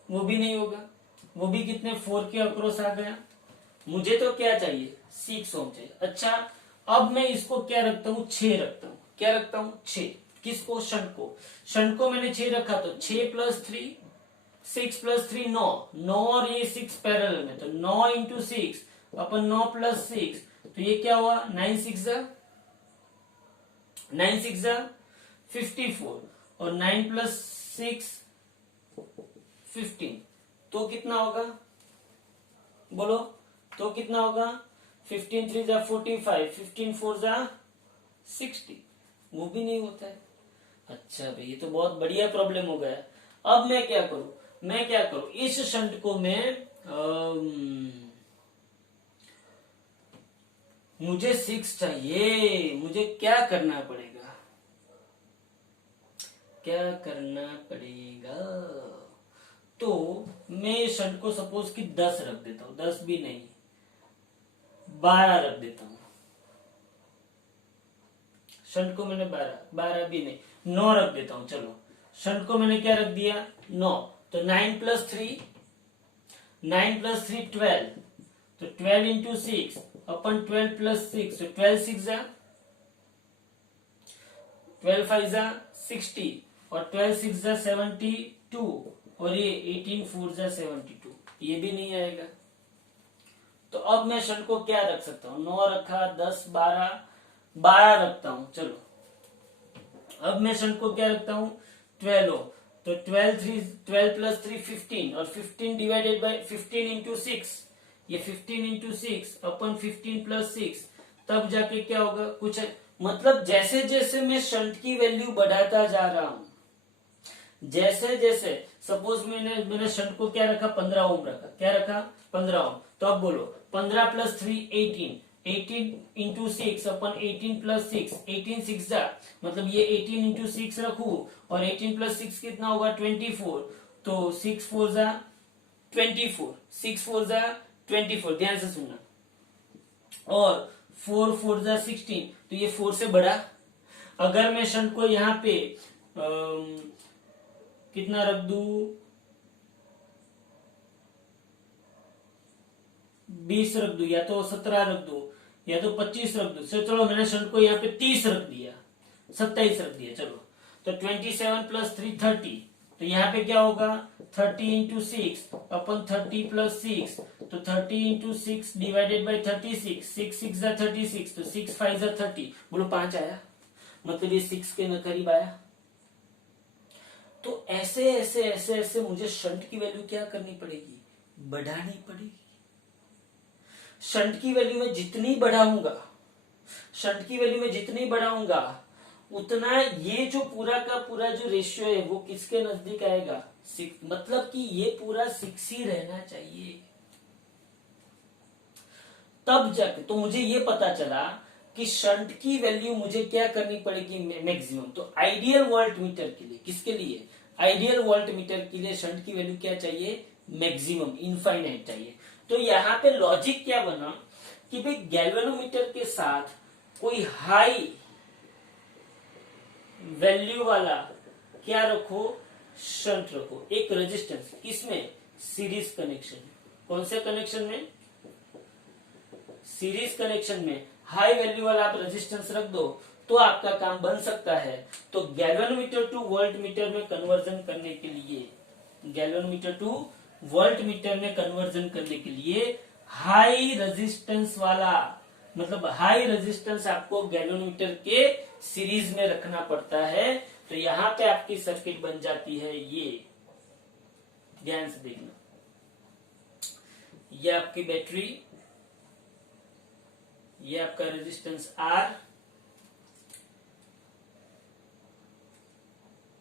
वो भी नहीं होगा, वो भी कितने 4 के अक्रॉस आ गया। मुझे तो क्या चाहिए, 6 ओम चाहिए। अच्छा, अब मैं इसको क्या रखता हूं, 6 रखता हूं। क्या रखता हूं, 6। किसको? शंट को। शंट को मैंने 6 रखा तो 6 प्लस 3 6 प्लस 3 9 9 और ये 6 पैरेलल में, तो 9 इंटू 6 अपन 9 प्लस 6 तो ये क्या हुआ? 9 6 54 और 9 प्लस 6 15 तो कितना होगा? बोलो तो कितना होगा? 15 3 जा 45 15 4 जा 60, वो भी नहीं होता है। अच्छा भाई ये तो बहुत बढ़िया प्रॉब्लम हो गया। अब मैं क्या करूं? इस शंट को मैं मुझे 6 चाहिए, मुझे क्या करना पड़ेगा? तो मैं इस शंट को सपोज कि 10 रख देता हूं, 10 भी नहीं 12 रख देता हूं। शंट को मैंने 12 भी नहीं 9 रख देता हूं। चलो शंट को मैंने क्या रख दिया? 9। तो 9 प्लस 3 12, तो 12 इंटू 6 अपन 12 प्लस 6 तो 12 6 जा 12 5 जा 60 और 12 6 जा 72 और ये 18 4 जा 72, ये भी नहीं आएगा। तो अब मैं शंट को क्या रख सकता हूं? 9 रखा, 10 12 रखता हूं। चलो अब मैं शंट को क्या रखता हूं? 12 तो 12 प्लस 3 15 और 15 डिवाइडेड बाय 15 इंटू 6, ये 15 इंटू 6 अपन 15 प्लस 6 तब जाके क्या होगा? कुछ है मतलब जैसे जैसे मैं शंट की वैल्यू बढ़ाता जा रहा हूं, जैसे जैसे सपोज मैंने शंट को क्या रखा? 15 ओम रखा। क्या रखा? 15 ओम। तो अब बोलो 15 प्लस 3 18 इंटू 6 अपन 18 प्लस 6 18 6 जा मतलब ये 18 इंटू 6 रखू और 18 प्लस 6 कितना होगा? 24। तो 6 4 जा 24 6 4 जा 24, ध्यान से सुनना। और 4 4 जा 16, तो ये 4 से बड़ा। अगर मैं शंट को यहाँ पे कितना रख दू? 20 रख दू या तो 17 रख दू या तो 25 रख दू। चलो मैंने शंट को यहाँ पे 30 रख दिया, 27 रख दिया। चलो तो 27 प्लस 3 30, तो यहाँ पे क्या होगा? 30 इंटू 6 अपन 30 प्लस 6 तो 30 इंटू 6 डिवाइडेड बाई 36 6 6 जा 36 तो 6 5 जा 30। बोलो 5 आया, मतलब ये 6 के न करीब आया। तो ऐसे ऐसे ऐसे ऐसे मुझे शंट की वैल्यू क्या करनी पड़ेगी? बढ़ानी पड़ेगी। शंट की वैल्यू में जितनी बढ़ाऊंगा उतना ये जो पूरा का पूरा जो रेशियो है वो किसके नजदीक आएगा? 6, मतलब कि ये पूरा 6 ही रहना चाहिए। तब जाके तो मुझे ये पता चला कि शंट की वैल्यू मुझे क्या करनी पड़ेगी? मैक्सिमम। तो आइडियल वोल्ट मीटर के लिए, किसके लिए? आइडियल वोल्ट मीटर के लिए शंट की वैल्यू क्या चाहिए? मैक्सिमम, इनफाइनाइट चाहिए। तो यहाँ पे लॉजिक क्या बना कि भाई गैल्वेनोमीटर के साथ कोई हाई वैल्यू वाला क्या रखो? शंट रखो। एक रेजिस्टेंस, किसमें? Series connection. कौन से कनेक्शन में? सीरीज कनेक्शन में हाई वैल्यू वाला आप रेजिस्टेंस रख दो तो आपका काम बन सकता है। तो गैल्वेनोमीटर टू वोल्ट मीटर में कन्वर्जन करने के लिए, गैल्वेनोमीटर टू वोल्ट मीटर में कन्वर्जन करने के लिए हाई रेजिस्टेंस वाला, मतलब हाई रेजिस्टेंस आपको गैल्वेनोमीटर के सीरीज में रखना पड़ता है। तो यहां पे आपकी सर्किट बन जाती है ये, ध्यान से देखना। ये आपकी बैटरी, ये आपका रेजिस्टेंस R,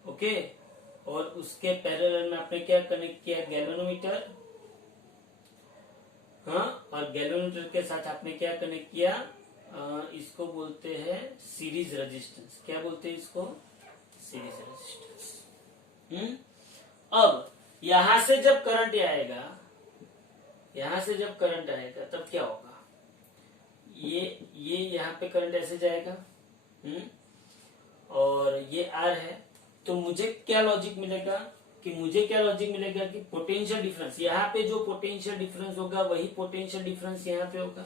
ओके, और उसके पैरेलल में आपने क्या कनेक्ट किया? गैल्वेनोमीटर। हाँ, और गैल्वेनोमीटर के साथ आपने क्या कनेक्ट किया? इसको बोलते हैं सीरीज रेजिस्टेंस। क्या बोलते हैं इसको? Series resistance. अब यहां से जब करंट आएगा, तब क्या होगा? ये यहाँ पे करंट ऐसे जाएगा, और ये R है। तो मुझे क्या लॉजिक मिलेगा कि पोटेंशियल डिफरेंस, यहाँ पे जो पोटेंशियल डिफरेंस होगा वही पोटेंशियल डिफरेंस यहाँ पे होगा।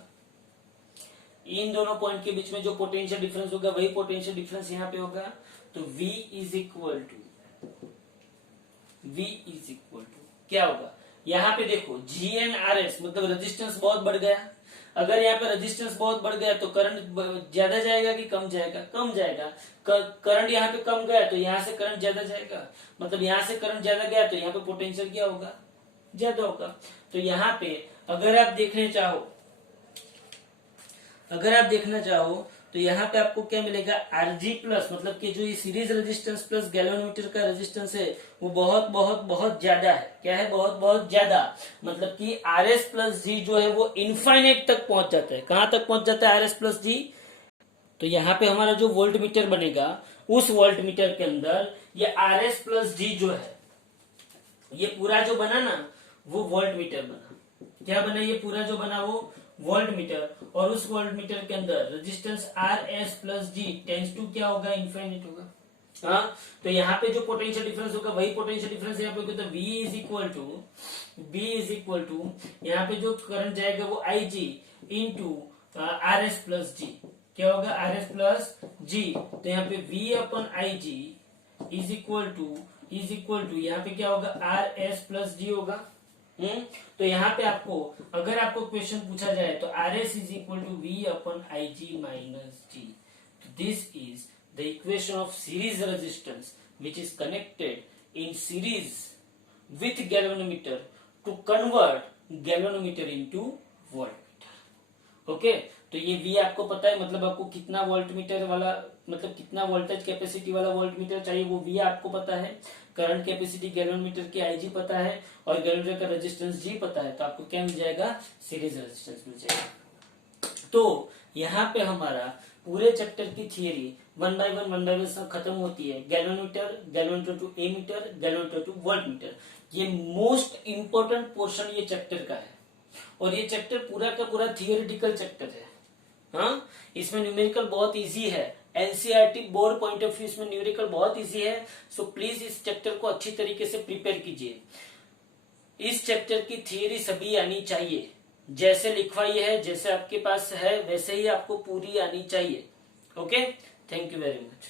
इन दोनों पॉइंट के बीच में जो पोटेंशियल डिफरेंस होगा वही पोटेंशियल डिफरेंस यहाँ पे होगा। तो V इज इक्वल टू क्या होगा, यहाँ पे देखो GnRs मतलब रेजिस्टेंस बहुत बढ़ गया। अगर यहाँ पे रेजिस्टेंस बहुत बढ़ गया तो करंट ज्यादा जाएगा कि कम जाएगा, कम जाएगा। करंट यहाँ पे कम गया तो यहाँ से करंट ज्यादा जाएगा, मतलब यहाँ से करंट ज्यादा गया तो यहाँ पे पोटेंशियल क्या होगा, ज्यादा होगा। तो यहाँ पे अगर आप देखना चाहो तो यहाँ पे आपको क्या मिलेगा, Rg प्लस, मतलब कि जो ये सीरीज रेजिस्टेंस प्लस गैल्वेनोमीटर का रेजिस्टेंस है वो बहुत बहुत बहुत ज्यादा है। क्या है, बहुत बहुत ज्यादा, मतलब कि Rs प्लस जी जो है वो इनफाइनाइट तक पहुंच जाता है। कहां तक पहुंच जाता है Rs प्लस जी, तो यहाँ पे हमारा जो वोल्ट मीटर बनेगा उस वोल्ट मीटर के अंदर ये Rs प्लस जी जो है, ये पूरा जो बना ना वो वोल्ट मीटर बना। क्या बना, ये पूरा जो बना वो वोल्ट मीटर, और उस वोल्ट मीटर के अंदर resistance Rs plus G tends to क्या होगा, इनफाइनाइट होगा। हाँ, तो यहाँ पे जो पोटेंशियल डिफरेंस होगा वही पोटेंशियल डिफरेंस यहाँ पे होगा। तो V इज इक्वल टू यहाँ पे जो करंट जाएगा वो Ig into Rs plus G, क्या होगा, Rs प्लस जी। तो यहाँ पे V अपन Ig इज इक्वल टू यहाँ पे क्या होगा, Rs प्लस जी होगा। तो यहाँ पे अगर आपको क्वेश्चन पूछा जाए तो Rs is equal to V अपन Ig minus G. This is the equation of series resistance which is connected in series with galvanometer to convert galvanometer into voltmeter. Okay, तो ये V आपको पता है, मतलब आपको कितना वोल्टमीटर वाला, मतलब कितना वोल्टेज कैपेसिटी वाला वोल्टमीटर चाहिए वो V आपको पता है। करंट कैपेसिटी गैल्वेनोमीटर की Ig पता है और गैल्वेनोमीटर का रेजिस्टेंस G पता है। तो आपको क्या मिल जाएगा, सीरीज रेजिस्टेंस मिल जाएगा। तो यहाँ पे हमारा पूरे चैप्टर की थियरी वन बाय वन सब खत्म होती है। Galvanometer to ammeter, galvanometer to voltmeter, ये मोस्ट इंपोर्टेंट पोर्शन ये चैप्टर का है। और ये चैप्टर पूरा का पूरा थियोरिटिकल चैप्टर है। हाँ, इसमें न्यूमेरिकल बहुत इजी है। NCERT board point of view इसमें न्यूमेरिकल बहुत इजी है। सो प्लीज इस चैप्टर को अच्छी तरीके से प्रिपेयर कीजिए। इस चैप्टर की थियरी सभी आनी चाहिए, जैसे लिखवाई है, जैसे आपके पास है वैसे ही आपको पूरी आनी चाहिए। Okay, thank you very much.